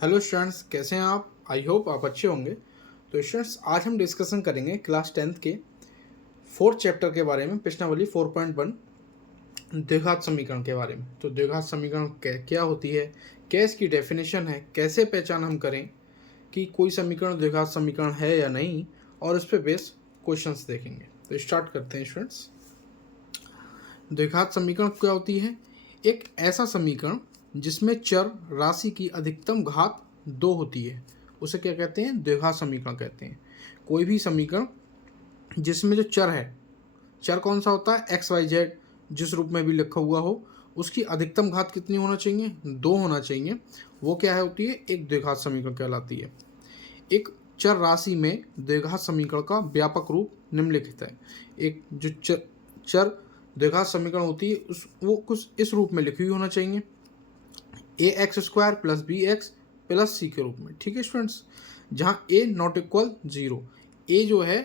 Hello students, कैसे हैं आप? आई होप आप अच्छे होंगे। तो स्टूडेंट्स, आज हम डिस्कशन करेंगे क्लास 10th के फोर्थ चैप्टर के बारे में, प्रश्नावली 4.1 द्विघात समीकरण के बारे में। तो द्विघात समीकरण क्या होती है, क्या इसकी डेफिनेशन है, कैसे पहचान हम करें कि कोई समीकरण द्विघात समीकरण है या नहीं, और उस पर बेस क्वेश्चंस देखेंगे। तो स्टार्ट करते हैं स्टूडेंट्स। द्विघात समीकरण क्या होती है? एक ऐसा समीकरण जिसमें चर राशि की अधिकतम घात 2 होती है, उसे क्या कहते हैं? द्विघात समीकरण कहते हैं। कोई भी समीकरण जिसमें जो चर है, चर कौन सा होता है? एक्स वाई जेड, जिस रूप में भी लिखा हुआ हो, उसकी अधिकतम घात कितनी होना चाहिए? 2 होना चाहिए। वो क्या है होती है? एक द्विघात समीकरण कहलाती है। एक चर राशि में द्विघात समीकरण का व्यापक रूप निम्नलिखित है। एक जो चर द्विघात समीकरण होती है वो कुछ इस रूप में लिखी हुई होना चाहिए, A X square plus B X plus C के रूप में। ठीक है स्टूडेंट्स, जहाँ ए नॉट इक्वल 0, ए जो है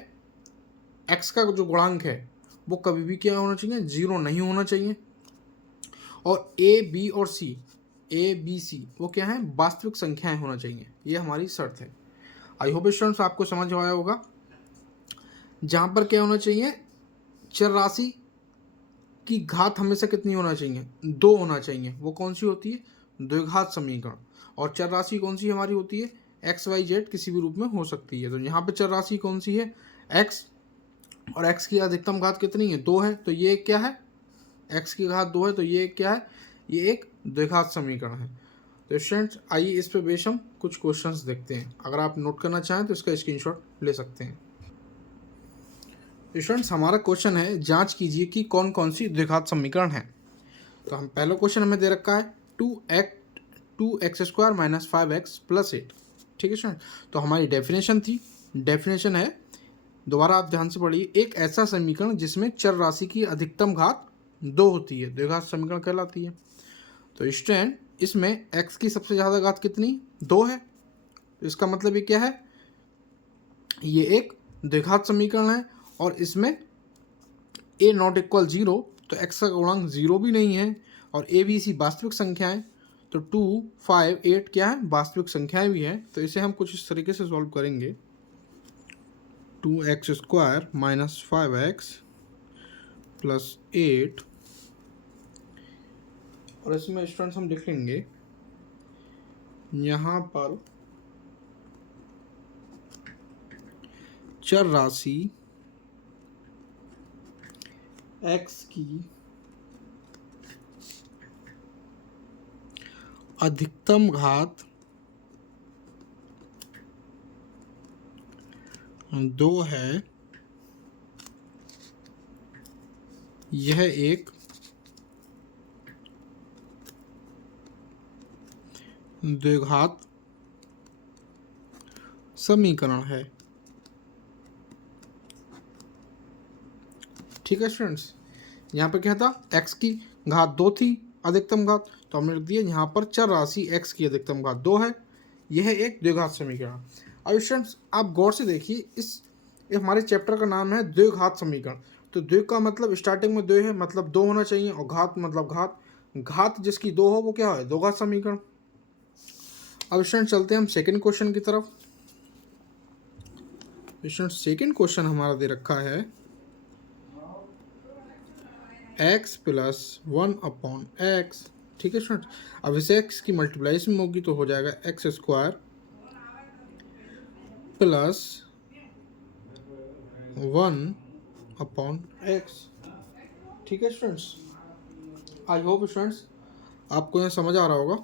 एक्स का जो गुणांक है वो कभी भी क्या होना चाहिए? 0 नहीं होना चाहिए। और ए बी और सी, ए बी सी वो क्या है? वास्तविक संख्याएं होना चाहिए। ये हमारी शर्त है। आई होप स्टूडेंट्स आपको समझ आया होगा। जहाँ पर क्या होना चाहिए? चर राशि की घात हमेशा कितनी होना चाहिए? 2 होना चाहिए। वो कौन सी होती है? द्विघात समीकरण। और चर राशि कौन सी हमारी होती है? एक्स वाई जेड किसी भी रूप में हो सकती है। तो यहाँ पे चर राशि कौन सी है? एक्स, और एक्स की अधिकतम घात कितनी है? 2 है। तो ये क्या है? एक्स की घात 2 है, तो ये क्या है? ये एक द्विघात समीकरण है। तो स्टूडेंट्स, आइए इस पे बेस हम कुछ क्वेश्चंस देखते हैं। अगर आप नोट करना चाहें तो इसका स्क्रीनशॉट ले सकते हैं। स्टूडेंट्स, हमारा क्वेश्चन है, जांच कीजिए कि कौन कौन सी द्विघात समीकरण है। तो हम पहला क्वेश्चन हमें दे रखा है 2x square minus 5x plus 8। ठीक है स्टूडेंट, तो हमारी डेफिनेशन थी, डेफिनेशन है, दोबारा आप ध्यान से पढ़िए, एक ऐसा समीकरण जिसमें चर राशि की अधिकतम घात 2 होती है, द्विघात समीकरण कहलाती है। तो स्टूडेंट, इसमें x की सबसे ज़्यादा घात कितनी? 2 है। तो इसका मतलब ये क्या है? ये एक द्विघात समीकरण है, और इसमें ए नॉट इक्वल 0, तो एक्स का गुणांक 0 भी नहीं है, और ए बी सी वास्तविक संख्याएं, तो 2 5 8 क्या है? वास्तविक संख्याएं भी हैं। तो इसे हम कुछ इस तरीके से सॉल्व करेंगे, 2x square minus 5x plus 8, और इसमें स्टूडेंट्स हम लिख लेंगे यहाँ पर चर राशि x की अधिकतम घात 2 है। यह एक द्विघात समीकरण है। ठीक है स्टूडेंट्स, यहाँ पे क्या था? x की घात 2 थी, अधिकतम घात, तो हमने लिख दिया यहाँ पर चर राशि x की अधिकतम घात 2 है। यह एक द्विघात समीकरण। अब स्टूडेंट्स, आप गौर से देखिए, ये हमारे चैप्टर का नाम है द्विघात समीकरण। तो द्वि का मतलब स्टार्टिंग में 2 है, मतलब 2 होना चाहिए, और घात मतलब घात, घात जिसकी 2 हो वो क्या है? द्विघात समीकरण। अब स्टूडेंट, चलते हैं हम सेकेंड क्वेश्चन की तरफ। स्टूडेंट, सेकेंड क्वेश्चन हमारा दे रखा है x प्लस 1 अपॉन एक्स। ठीक है स्टूडेंट, अब इसे x की मल्टीप्लाइजेशन होगी तो हो जाएगा x square plus 1 upon x. ठीक है स्टूडेंट्स, आई होप स्टूडेंट्स आपको यहाँ समझ आ रहा होगा।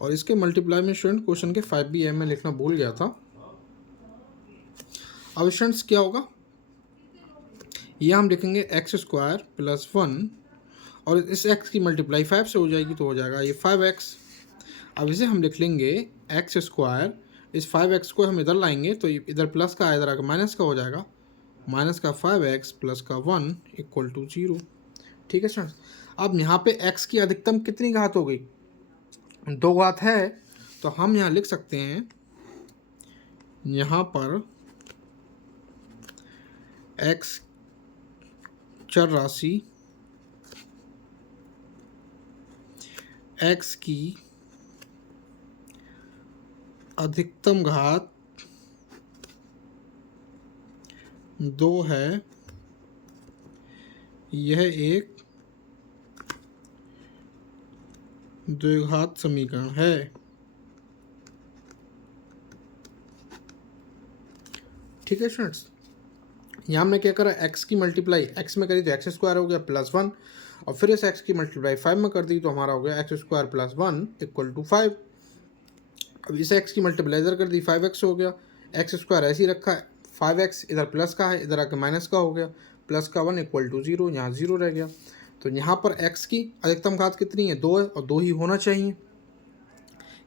और इसके मल्टीप्लाई में स्टूडेंट क्वेश्चन के 5B में लिखना भूल गया था। अब स्टूडेंट्स क्या होगा? ये हम लिखेंगे एक्स स्क्वायर प्लस 1, और इस x की मल्टीप्लाई 5 से हो जाएगी तो हो जाएगा ये 5x। अब इसे हम लिख लेंगे एक्स स्क्वायर, इस 5x को हम इधर लाएंगे तो इधर प्लस का इधर आकर माइनस का हो जाएगा, माइनस का 5x प्लस का 1 इक्वल टू 0। ठीक है स्टूडेंट्स, अब यहाँ पे x की अधिकतम कितनी घात हो गई? 2 घात है। तो हम यहाँ लिख सकते हैं, यहाँ पर x चर राशि x की अधिकतम घात 2 है, यह एक द्विघात समीकरण है। ठीक है स्टूडेंट्स, यहाँ हमने क्या करा, x की मल्टीप्लाई x में करी तो एक्स स्क्वायर हो गया प्लस 1, और फिर इस x की मल्टीप्लाई 5 में कर दी तो हमारा हो गया x square plus 1 equal to 5। अब इस x की मल्टीप्लाई इधर कर दी 5x हो गया, एक्स स्क्वायर ऐसे ही रखा है, 5x इधर प्लस का है, इधर आके माइनस का हो गया, प्लस का 1 इक्वल टू 0, यहाँ 0 रह गया। तो यहाँ पर x की अधिकतम घात कितनी है, 2 है, और 2 ही होना चाहिए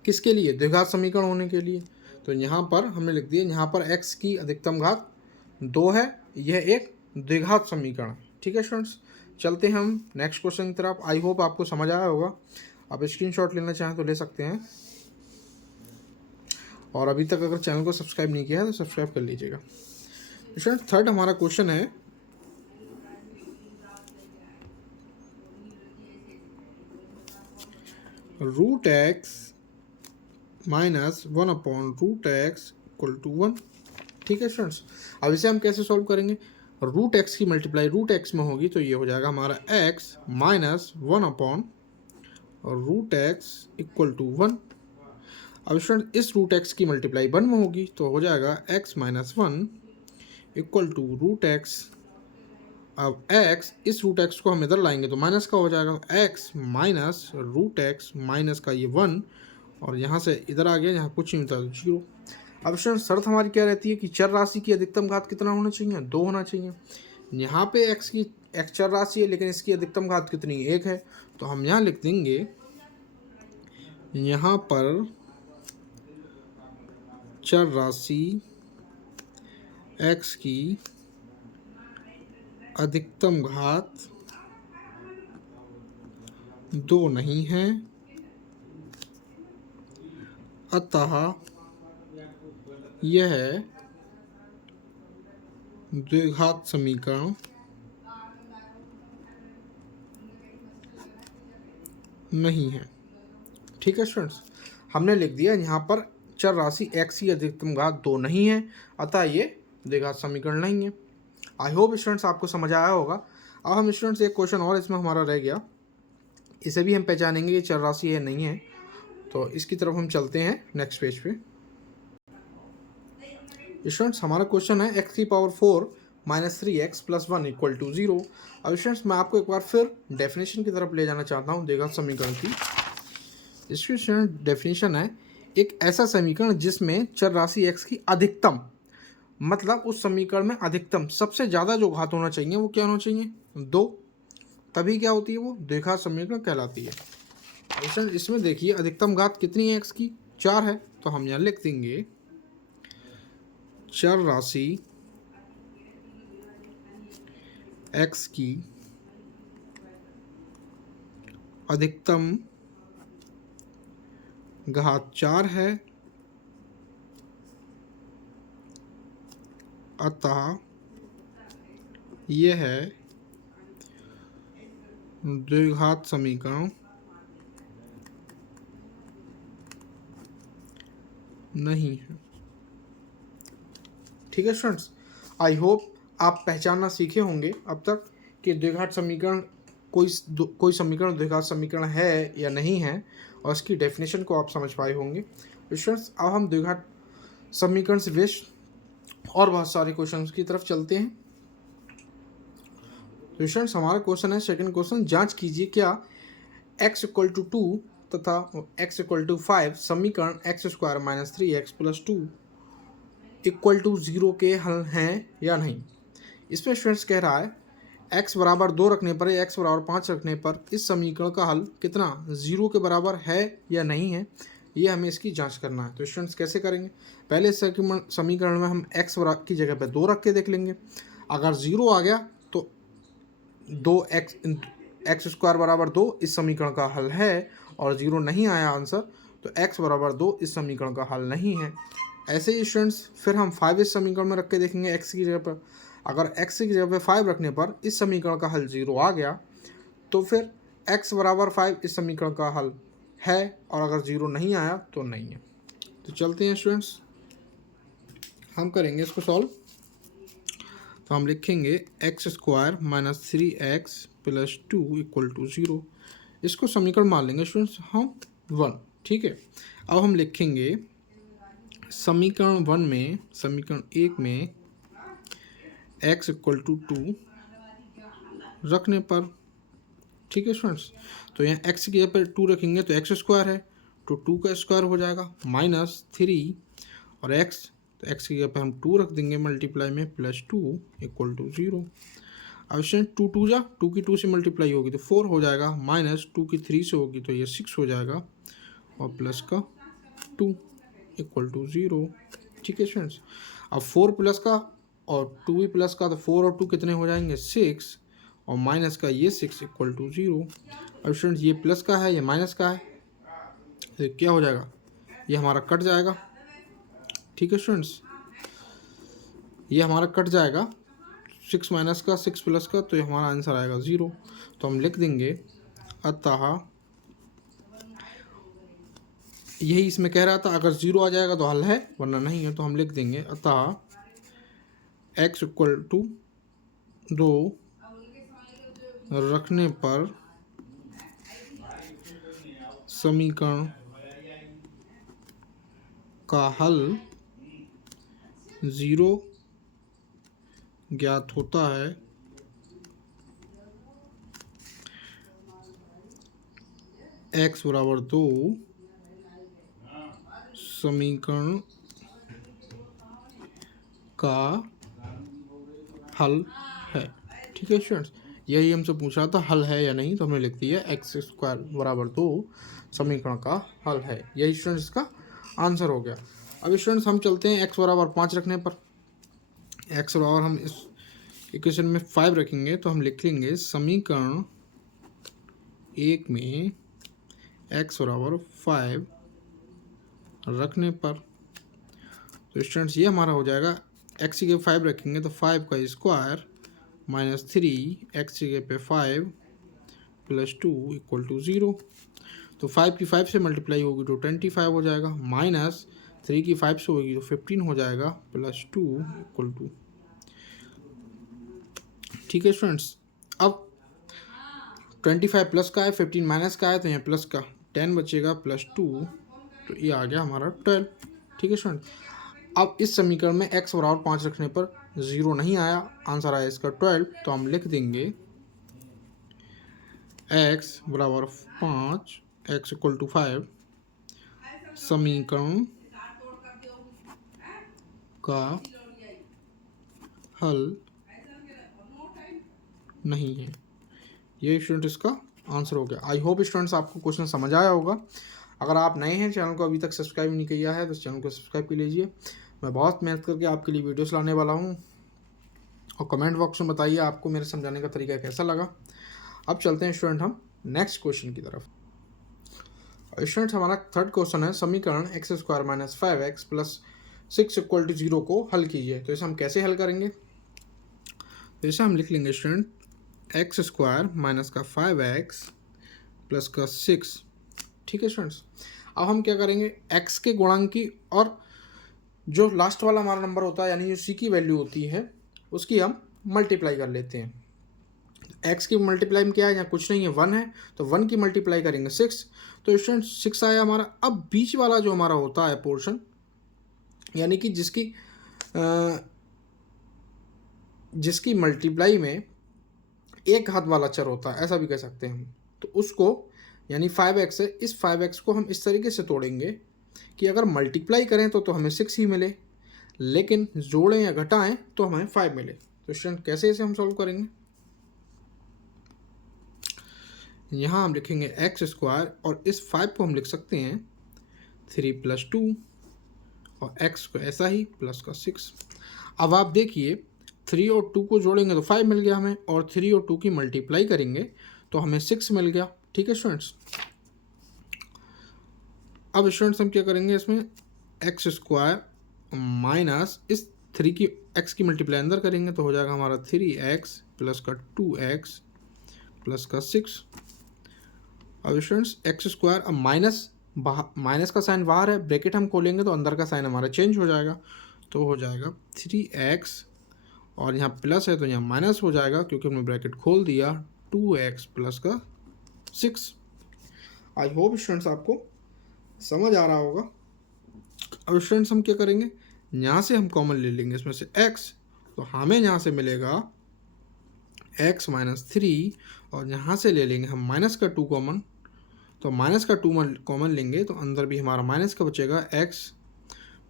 किसके लिए, द्विघात समीकरण होने के लिए। तो यहाँ पर हमने लिख दिया, यहाँ पर x की अधिकतम घात 2 है, यह एक द्विघात समीकरण है। ठीक है स्टूडेंट्स, चलते हैं हम नेक्स्ट क्वेश्चन की तरफ। आई होप आपको समझ आया होगा। आप स्क्रीनशॉट लेना चाहें तो ले सकते हैं, और अभी तक अगर चैनल को सब्सक्राइब नहीं किया है तो सब्सक्राइब कर लीजिएगा। स्टूडेंट थर्ड हमारा क्वेश्चन है, root x minus 1 upon root x equal to 1। ठीक है स्टूडेंट्स, अब इसे हम कैसे सॉल्व करेंगे, रूट एक्स की मल्टीप्लाई रूट एक्स में होगी तो ये हो जाएगा हमारा x minus 1 upon root x equal to 1। अब स्टूडेंट इस रूट एक्स की मल्टीप्लाई 1 में होगी तो हो जाएगा x minus 1 equal to root x. अब x, इस रूट एक्स को हम इधर लाएंगे तो माइनस का हो जाएगा, x minus root x minus का ये 1, और यहाँ से इधर आ गया, यहाँ कुछ नहीं होता तो 0। अब स्टूडेंट शर्त हमारी क्या रहती है कि चर राशि की अधिकतम घात कितना होना चाहिए, 2 होना चाहिए। यहाँ पे x चर राशि है, लेकिन इसकी अधिकतम घात कितनी, 1 है, तो हम यहाँ लिख देंगे, यहाँ पर चर राशि x की अधिकतम घात 2 नहीं है, अतः यह द्विघात समीकरण नहीं है। ठीक है स्टूडेंट्स, हमने लिख दिया यहाँ पर चर राशि x की अधिकतम घात 2 नहीं है, अतः ये द्विघात समीकरण नहीं है। आई होप स्टूडेंट्स आपको समझ आया होगा। अब हम स्टूडेंट्स एक क्वेश्चन और इसमें हमारा रह गया, इसे भी हम पहचानेंगे कि चर राशि है नहीं है, तो इसकी तरफ हम चलते हैं नेक्स्ट पेज पे। स्टूडेंट्स हमारा क्वेश्चन है x की power 4 minus 3x plus 1 equal to 0। अब स्टूडेंट्स मैं आपको एक बार फिर डेफिनेशन की तरफ ले जाना चाहता हूँ द्विघात समीकरण की। इसकी स्टूडेंट डेफिनेशन है, एक ऐसा समीकरण जिसमें चर राशि x की अधिकतम, मतलब उस समीकरण में अधिकतम सबसे ज़्यादा जो घात होना चाहिए वो क्या होना चाहिए, 2, तभी क्या होती है, वो द्विघात समीकरण कहलाती है। इसमें देखिए अधिकतम घात कितनी है x की, 4 है, तो हम यहाँ लिख देंगे चर राशि x की अधिकतम घात 4 है, अतः यह है द्विघात समीकरण नहीं है। ठीक है स्टूडेंट्स, आई होप आप पहचानना सीखे होंगे अब तक कि द्विघात समीकरण कोई समीकरण द्विघात समीकरण है या नहीं है, और इसकी डेफिनेशन को आप समझ पाए होंगे। स्टूडेंट्स अब हम द्विघात समीकरण से बेस्ड और बहुत सारे क्वेश्चंस की तरफ चलते हैं। तो स्टूडेंट्स हमारा क्वेश्चन है सेकंड क्वेश्चन, जांच कीजिए क्या x इक्वल टू 2 तथा x इक्वल टू 5 समीकरण x square minus 3x plus 2 equal to 0 के हल हैं या नहीं। इसमें स्टूडेंट्स कह रहा है x बराबर 2 रखने पर या x बराबर 5 रखने पर इस समीकरण का हल कितना 0 के बराबर है या नहीं है, ये हमें इसकी जांच करना है। तो स्टूडेंट्स कैसे करेंगे, पहले समीकरण में हम x की जगह पर 2 रख के देख लेंगे। अगर 0 आ गया तो 2x स्क्वायर बराबर 2 इस समीकरण का हल है, और 0 नहीं आया आंसर तो x बराबर 2 इस समीकरण का हल नहीं है। ऐसे ही स्टूडेंट्स फिर हम 5 इस समीकरण में रख के देखेंगे x की जगह पर। अगर x की जगह पर 5 रखने पर इस समीकरण का हल 0 आ गया तो फिर x बराबर 5 इस समीकरण का हल है, और अगर 0 नहीं आया तो नहीं है। तो चलते हैं स्टूडेंट्स, हम करेंगे इसको सॉल्व। तो हम लिखेंगे x square minus 3x plus 2 equal to 0। इसको समीकरण मान लेंगे स्टूडेंट्स हम 1, ठीक है। अब हम लिखेंगे समीकरण 1 में, समीकरण 1 में x इक्वल टू 2 रखने पर, ठीक है स्टूडेंट्स। तो यहाँ x की जगह पर 2 रखेंगे तो एक्स स्क्वायर है, तो 2 का स्क्वायर हो जाएगा माइनस 3 और x, तो x की जगह पर हम 2 रख देंगे मल्टीप्लाई में प्लस 2 इक्वल टू 0। अब स्टूडेंट 2 2 जा, 2 की 2 से मल्टीप्लाई होगी तो 4 हो जाएगा, माइनस 2 की 3 से होगी तो ये 6 हो जाएगा, और प्लस का 2 इक्वल टू 0, ठीक है स्टूडेंट्स। अब 4 प्लस का और 2 भी प्लस का, तो 4 और 2 कितने हो जाएंगे 6, और माइनस का ये 6 इक्वल टू 0। अब स्टूडेंट्स ये प्लस का है, ये माइनस का है, तो क्या हो जाएगा, ये हमारा कट जाएगा, ठीक है स्टूडेंट्स, ये हमारा कट जाएगा, 6 माइनस का 6 प्लस का, तो ये हमारा आंसर आएगा 0। तो हम लिख देंगे अतः, यही इसमें कह रहा था, अगर 0 आ जाएगा तो हल है, वरना नहीं है। तो हम लिख देंगे अतः x इक्वल टू 2 रखने पर समीकरण का हल 0 ज्ञात होता है, x बराबर 2 समीकरण का हल है, ठीक है स्टूडेंट्स। यही हमसे पूछ रहा था हल है या नहीं, तो हमने लिख दिया एक्स स्क्वायर बराबर 2 समीकरण का हल है। यही स्टूडेंट्स इसका आंसर हो गया। अब स्टूडेंट्स हम चलते हैं x बराबर 5 रखने पर। x बराबर हम इस इक्वेशन में 5 रखेंगे, तो हम लिख लेंगे समीकरण 1 में x बराबर 5 रखने पर। तो स्टूडेंट्स ये हमारा हो जाएगा, x की जगह 5 रखेंगे तो 5 का स्क्वायर माइनस 3, x की जगह पे 5 प्लस 2 इक्वल टू 0। तो 5 की 5 से मल्टीप्लाई होगी तो 25 हो जाएगा, माइनस 3 की 5 से होगी तो 15 हो जाएगा, प्लस 2 इक्वल टू, ठीक है स्टूडेंट्स। अब 25 प्लस का है, 15 माइनस का है, तो यहाँ प्लस का 10 बचेगा प्लस 2, तो ये आ गया हमारा 12, ठीक है स्टूडेंट। अब इस समीकरण में x बराबर 5 रखने पर 0 नहीं आया, आंसर आया इसका 12। तो हम लिख देंगे x बराबर 5, x इक्वल टू 5 समीकरण का हल नहीं है। ये स्टूडेंट इसका आंसर हो गया। आई होप स्टूडेंट्स आपको क्वेश्चन समझ आया होगा। अगर आप नए हैं, चैनल को अभी तक सब्सक्राइब नहीं किया है तो चैनल को सब्सक्राइब कर लीजिए। मैं बहुत मेहनत करके आपके लिए वीडियोस लाने वाला हूँ, और कमेंट बॉक्स में बताइए आपको मेरे समझाने का तरीका कैसा लगा। अब चलते हैं स्टूडेंट हम नेक्स्ट क्वेश्चन की तरफ। स्टूडेंट हमारा थर्ड क्वेश्चन है, समीकरण x square minus 5x plus 6 equal to 0 को हल कीजिए। तो इसे हम कैसे हल करेंगे, तो इसे हम लिख लेंगे स्टूडेंट एक्स स्क्वायर माइनस का 5x प्लस का 6, ठीक है स्टूडेंट्स। अब हम क्या करेंगे, x के गुणांक की और जो लास्ट वाला हमारा नंबर होता है, यानी जो c की वैल्यू होती है, उसकी हम मल्टीप्लाई कर लेते हैं। x की मल्टीप्लाई में क्या है, यहाँ कुछ नहीं है, 1 है, तो 1 की मल्टीप्लाई करेंगे 6, तो स्टूडेंट 6 आया हमारा। अब बीच वाला जो हमारा होता है पोर्शन, यानी कि जिसकी मल्टीप्लाई में एक हाथ वाला चर होता है, ऐसा भी कह सकते हैं हम, तो उसको, यानी 5x है, इस 5x को हम इस तरीके से तोड़ेंगे कि अगर मल्टीप्लाई करें तो हमें 6 ही मिले, लेकिन जोड़ें या घटाएं तो हमें 5 मिले। तो स्टूडेंट कैसे इसे हम सॉल्व करेंगे, यहाँ हम लिखेंगे एक्स स्क्वायर, और इस 5 को हम लिख सकते हैं 3 प्लस 2, और x को ऐसा ही प्लस का 6। अब आप देखिए 3 और 2 को जोड़ेंगे तो 5 मिल गया हमें, और 3 और 2 की मल्टीप्लाई करेंगे तो हमें 6 मिल गया, ठीक है स्टूडेंट्स। अब स्टूडेंट्स हम क्या करेंगे, इसमें एक्स स्क्वायर माइनस इस 3 की x की मल्टीप्लाई अंदर करेंगे तो हो जाएगा हमारा 3x प्लस का 2x प्लस का 6, अब स्टूडेंट्स एक्स स्क्वायर, अब माइनस का साइन बाहर है, ब्रैकेट हम खोलेंगे तो अंदर का साइन हमारा चेंज हो जाएगा, तो हो जाएगा 3x, और यहाँ प्लस है तो यहाँ माइनस हो जाएगा क्योंकि हमने ब्रैकेट खोल दिया, 2x प्लस का 6। आई होप स्टूडेंट्स आपको समझ आ रहा होगा। अब स्टूडेंट्स हम क्या करेंगे, यहाँ से हम कॉमन ले लेंगे इसमें से x, तो हमें यहाँ से मिलेगा x माइनस 3, और यहाँ से ले लेंगे हम माइनस का 2 कॉमन, तो माइनस का 2 कॉमन लेंगे तो अंदर भी हमारा माइनस का बचेगा, x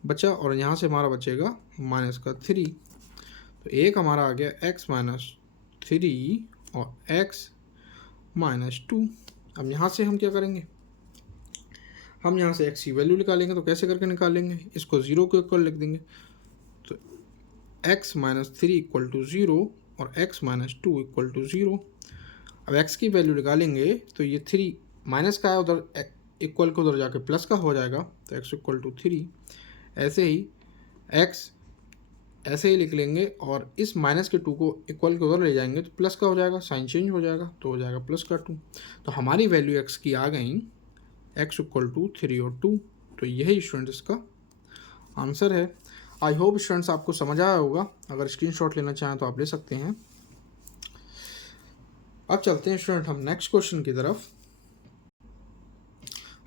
बचा, और यहाँ से हमारा बचेगा माइनस का 3, तो एक हमारा आ गया x माइनस 3 और x माइनस 2। अब यहाँ से हम क्या करेंगे, हम यहाँ से x की वैल्यू निकालेंगे, तो कैसे करके निकालेंगे, इसको 0 के इक्वल लिख देंगे, तो x माइनस 3 इक्वल टू 0 और x माइनस 2 इक्वल टू 0। अब x की वैल्यू निकालेंगे तो ये 3 माइनस का है, उधर इक्वल को उधर जाके प्लस का हो जाएगा, तो x इक्वल टू 3। ऐसे ही x ऐसे ही लिख लेंगे, और इस माइनस के 2 को इक्वल के उधर ले जाएंगे तो प्लस का हो जाएगा, साइन चेंज हो जाएगा, तो हो जाएगा प्लस का 2। तो हमारी वैल्यू x की आ गई x इक्वल टू 3 और 2। तो यही स्टूडेंट इसका आंसर है। आई होप स्टूडेंट्स आपको समझ आया होगा, अगर स्क्रीनशॉट लेना चाहें तो आप ले सकते हैं। अब चलते हैं स्टूडेंट हम नेक्स्ट क्वेश्चन की तरफ।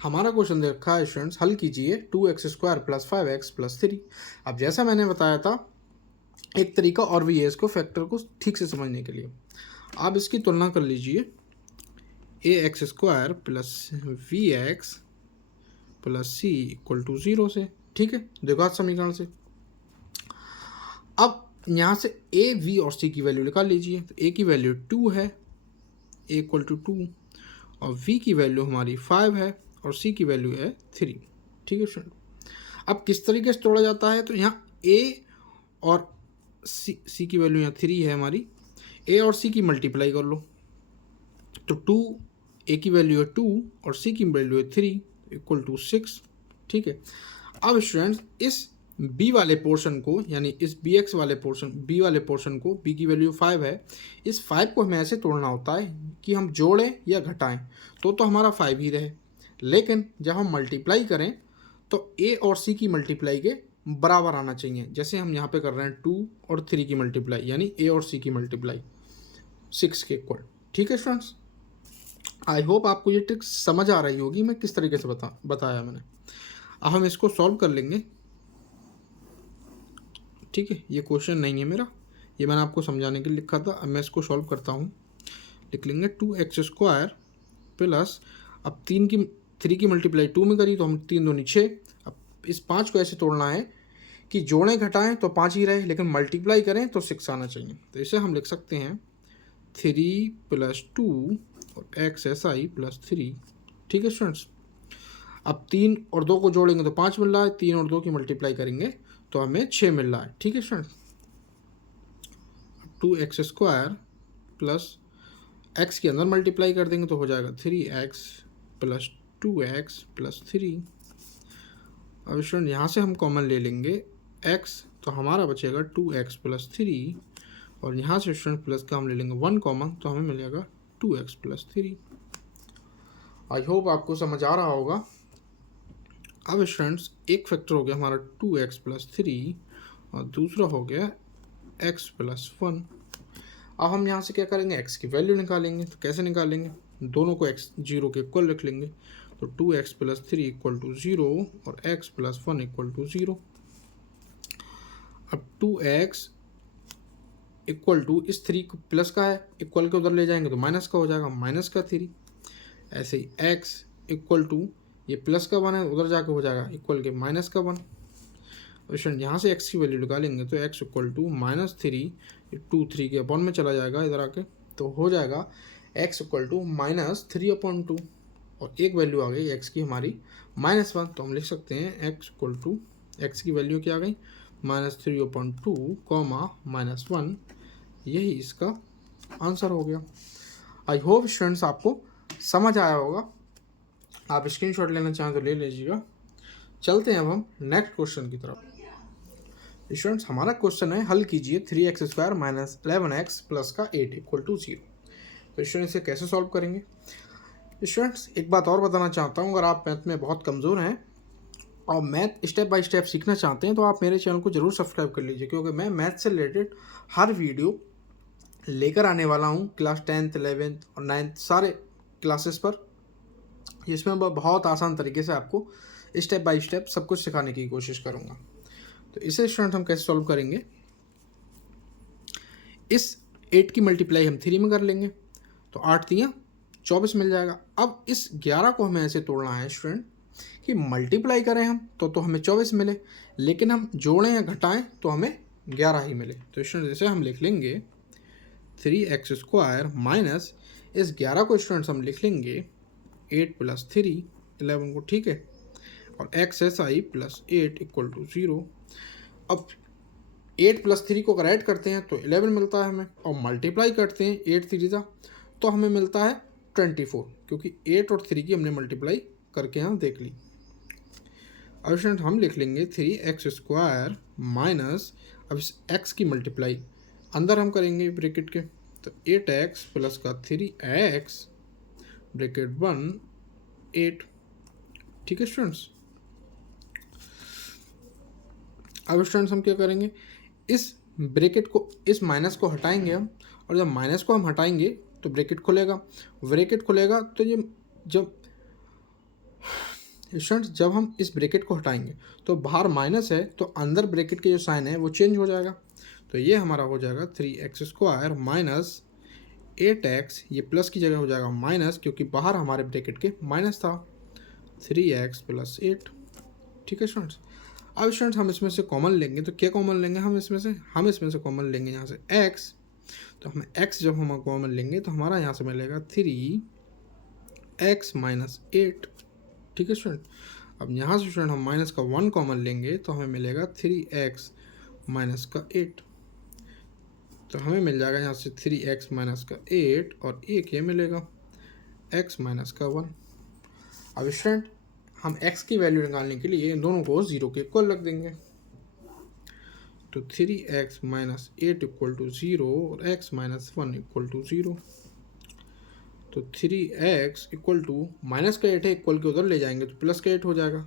हमारा क्वेश्चन दे रखा है स्टूडेंट्स, हल कीजिए 2x square plus 5x plus 3। अब जैसा मैंने बताया था, एक तरीका और भी है इसको फैक्टर को ठीक से समझने के लिए। आप इसकी तुलना कर लीजिए, ax square plus vx plus c equal to 0 से, ठीक है, द्विघात समीकरण से। अब यहाँ से a, v और c की वैल्यू निकाल लीजिए, तो a की वैल्यू 2 है, a इक्वल टू 2, और v की वैल्यू हमारी 5 है और c की वैल्यू है 3, ठीक है स्टूडेंट। अब किस तरीके से तोड़ा जाता है, तो यहाँ a और c की वैल्यू यहाँ 3 है हमारी, a और c की मल्टीप्लाई कर लो, तो 2 a की वैल्यू है 2 और c की वैल्यू है 3 इक्वल टू 6, ठीक है। अब स्टूडेंट्स इस b वाले पोर्शन को, यानी इस bx वाले पोर्शन, b वाले पोर्शन को, b की वैल्यू 5 है, इस 5 को हमें ऐसे तोड़ना होता है कि हम जोड़ें या घटाएं, तो हमारा 5 ही रहे, लेकिन जब हम मल्टीप्लाई करें तो a और c की मल्टीप्लाई के बराबर आना चाहिए। जैसे हम यहाँ पे कर रहे हैं 2 और 3 की मल्टीप्लाई, यानी a और c की मल्टीप्लाई 6 के इक्वल, ठीक है स्टूडेंट्स। आई होप आपको ये ट्रिक समझ आ रही होगी, मैं किस तरीके से बताया मैंने। अब हम इसको सॉल्व कर लेंगे, ठीक है। ये क्वेश्चन नहीं है मेरा, ये मैंने आपको समझाने के लिए लिखा था। अब मैं इसको सॉल्व करता हूँ, लिख लेंगे 2x स्क्वायर प्लस, अब 3 की मल्टीप्लाई 2 में करी तो हम 3 दूनी 6। अब इस 5 को ऐसे तोड़ना है कि जोड़ें घटाएं तो 5 ही रहे, लेकिन मल्टीप्लाई करें तो 6 आना चाहिए। तो इसे हम लिख सकते हैं 3 प्लस 2 और xsi प्लस 3, ठीक है स्टूडेंट्स। अब 3 और 2 को जोड़ेंगे तो 5 मिल रहा है, 3 और 2 की मल्टीप्लाई करेंगे तो हमें 6 मिल रहा है, ठीक है student. 2x square plus x के अंदर मल्टीप्लाई कर देंगे तो हो जाएगा 3x प्लस 2x प्लस 3। अब स्टूडेंट यहाँ से हम कॉमन ले लेंगे x, तो हमारा बचेगा 2x प्लस 3, और यहाँ से स्टूडेंट प्लस का हम ले लेंगे 1 कॉमन, तो हमें मिलेगा 2x प्लस 3। आई होप आपको समझ आ रहा होगा। अब स्टूडेंट्स एक फैक्टर हो गया हमारा 2x प्लस 3 और दूसरा हो गया x प्लस 1। अब हम यहाँ से क्या करेंगे, x की वैल्यू निकालेंगे। तो कैसे निकालेंगे, दोनों को x 0 के इक्वल रख लेंगे, तो 2x प्लस 3 इक्वल टू 0 और x प्लस 1 इक्वल टू 0। अब 2x इक्वल टू, इस 3 को प्लस का है, इक्वल के उधर ले जाएंगे तो माइनस का हो जाएगा, माइनस का 3। ऐसे ही x इक्वल टू, ये प्लस का 1 है, उधर जाके हो जाएगा इक्वल के माइनस का 1। और यहाँ से x की वैल्यू निकालेंगे तो x इक्वल टू माइनस 3, 2 3 के अपॉन में चला जाएगा इधर आके, तो हो जाएगा x इक्वल टू माइनस 3/2, और एक वैल्यू आ गई x की हमारी -1। तो हम लिख सकते हैं x इक्वल टू, x की वैल्यू क्या आ गई -3/2 कॉमा -1, यही इसका आंसर हो गया। आई होप स्टूडेंट्स आपको समझ आया होगा। आप स्क्रीनशॉट लेना चाहें तो ले लीजिएगा। चलते हैं अब हम नेक्स्ट क्वेश्चन की तरफ। स्टूडेंट्स हमारा क्वेश्चन है, हल कीजिए 3x square minus 11x plus का 8 इक्वल टू 0। तो स्टूडेंट इसे कैसे सॉल्व करेंगे। स्टूडेंट्स एक बात और बताना चाहता हूँ, अगर आप मैथ में बहुत कमज़ोर हैं और मैथ स्टेप बाय स्टेप सीखना चाहते हैं तो आप मेरे चैनल को ज़रूर सब्सक्राइब कर लीजिए, क्योंकि मैं मैथ से रिलेटेड हर वीडियो लेकर आने वाला हूँ क्लास 10th 11th और 9th सारे क्लासेस पर, जिसमें मैं बहुत आसान तरीके से आपको स्टेप बाय स्टेप सब कुछ सिखाने की कोशिश करूँगा। तो इसे स्टूडेंट हम कैसे सॉल्व करेंगे, इस 8 की मल्टीप्लाई हम 3 में कर लेंगे तो 8 3 24 मिल जाएगा। अब इस 11 को हमें ऐसे तोड़ना है स्टूडेंट कि मल्टीप्लाई करें हम तो हमें 24 मिले, लेकिन हम जोड़ें या घटाएं तो हमें 11 ही मिले। तो स्टूडेंट जैसे हम लिख लेंगे 3x² माइनस इस 11 को स्टूडेंट्स हम लिख लेंगे 8 + 3 11 को, ठीक है, और xi + 8 = 0। अब 8 + 3 को अगर ऐड करते हैं तो 11 मिलता है हमें, और मल्टीप्लाई करते हैं 8 3 तो हमें मिलता है 24, क्योंकि 8 और 3 की हमने मल्टीप्लाई करके यहाँ देख ली। अब स्टूडेंट हम लिख लेंगे 3x² माइनस, अब इस x की मल्टीप्लाई अंदर हम करेंगे ब्रैकेट के, तो 8x प्लस का 3x ब्रैकेट 1 8, ठीक है स्टूडेंट्स। अब स्टूडेंट्स हम क्या करेंगे, इस ब्रैकेट को, इस माइनस को हटाएंगे हम, और जब माइनस को हम हटाएंगे तो ब्रैकेट खुलेगा, ब्रैकेट खुलेगा तो ये जब स्टूडेंट्स जब हम इस ब्रैकेट को हटाएंगे तो बाहर माइनस है तो अंदर ब्रैकेट के जो साइन है वो चेंज हो जाएगा। तो ये हमारा हो जाएगा 3x² माइनस 8x, ये प्लस की जगह हो जाएगा माइनस, क्योंकि बाहर हमारे ब्रैकेट के माइनस था, 3x + 8, ठीक है स्टूडेंट्स। अब स्टूडेंट्स हम इसमें से कॉमन लेंगे तो क्या कॉमन लेंगे, हम इसमें से कॉमन लेंगे यहाँ से x, तो हमें x जब हम कॉमन लेंगे तो हमारा यहाँ से मिलेगा 3x - 8, ठीक है स्टूडेंट। अब यहाँ से स्टूडेंट हम माइनस का 1 कॉमन लेंगे तो हमें मिलेगा 3x - 8, तो हमें मिल जाएगा यहाँ से 3x - 8 और एक ये मिलेगा x - 1। अब स्टूडेंट हम x की वैल्यू निकालने के लिए इन दोनों को 0 के इक्वल रख देंगे, तो 3x - 8 = 0 और x - 1 = 0। तो 3x = माइनस का 8 है, इक्वल के उधर ले जाएंगे तो प्लस का 8 हो जाएगा।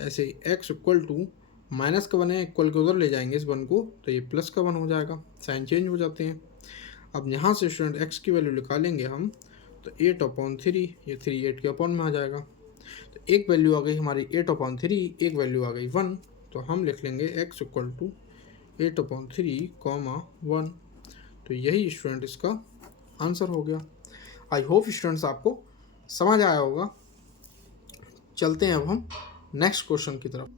ऐसे ही x = माइनस का 1 है, इक्वल के उधर ले जाएंगे इस 1 को तो ये प्लस का 1 हो जाएगा, साइन चेंज हो जाते हैं। अब यहाँ से स्टूडेंट x की वैल्यू निकालेंगे हम तो 8/3, ये 3 8 के अपॉन में आ जाएगा, तो एक वैल्यू आ गई हमारी 8/3, एक वैल्यू आ गई 1, तो हम लिख लेंगे x = 8/3, 1। तो यही स्टूडेंट इसका आंसर हो गया। आई होप स्टूडेंट्स आपको समझ आया होगा। चलते हैं अब हम नेक्स्ट क्वेश्चन की तरफ।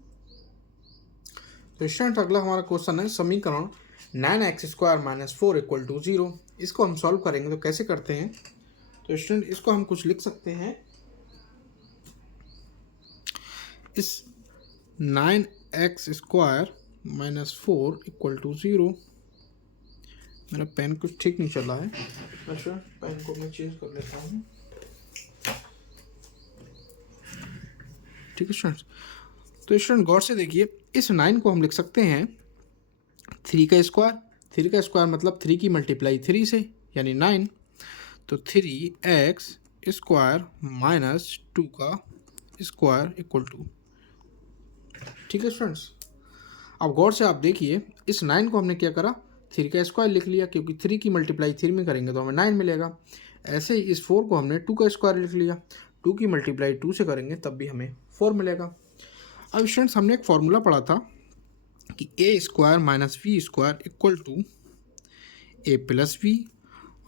तो स्टूडेंट अगला हमारा क्वेश्चन है समीकरण 9x² - 4 = 0। इसको हम सॉल्व करेंगे तो कैसे करते हैं, तो स्टूडेंट इसको हम कुछ लिख सकते हैं, इस 9x² - 4 = 0। मेरा पेन कुछ ठीक नहीं चला है, अच्छा पेन को मैं चेंज कर लेता हूँ, ठीक है स्टूडेंट। तो स्टूडेंट गौर से देखिए, इस 9 को हम लिख सकते हैं 3 का स्क्वायर, 3 का स्क्वायर मतलब 3 की मल्टीप्लाई 3 से यानी 9, तो 3x² - 2 का स्क्वायर = 2, ठीक है स्टूडेंट्स। अब गौर से आप देखिए, इस 9 को हमने क्या करा, 3 का स्क्वायर लिख लिया, क्योंकि 3 की मल्टीप्लाई 3 में करेंगे तो हमें 9 मिलेगा। ऐसे ही इस 4 को हमने 2 का स्क्वायर लिख लिया, 2 की मल्टीप्लाई 2 से करेंगे तब भी हमें 4 मिलेगा। अब स्टूडेंट्स हमने एक फॉर्मूला पढ़ा था कि a² - v² = a + v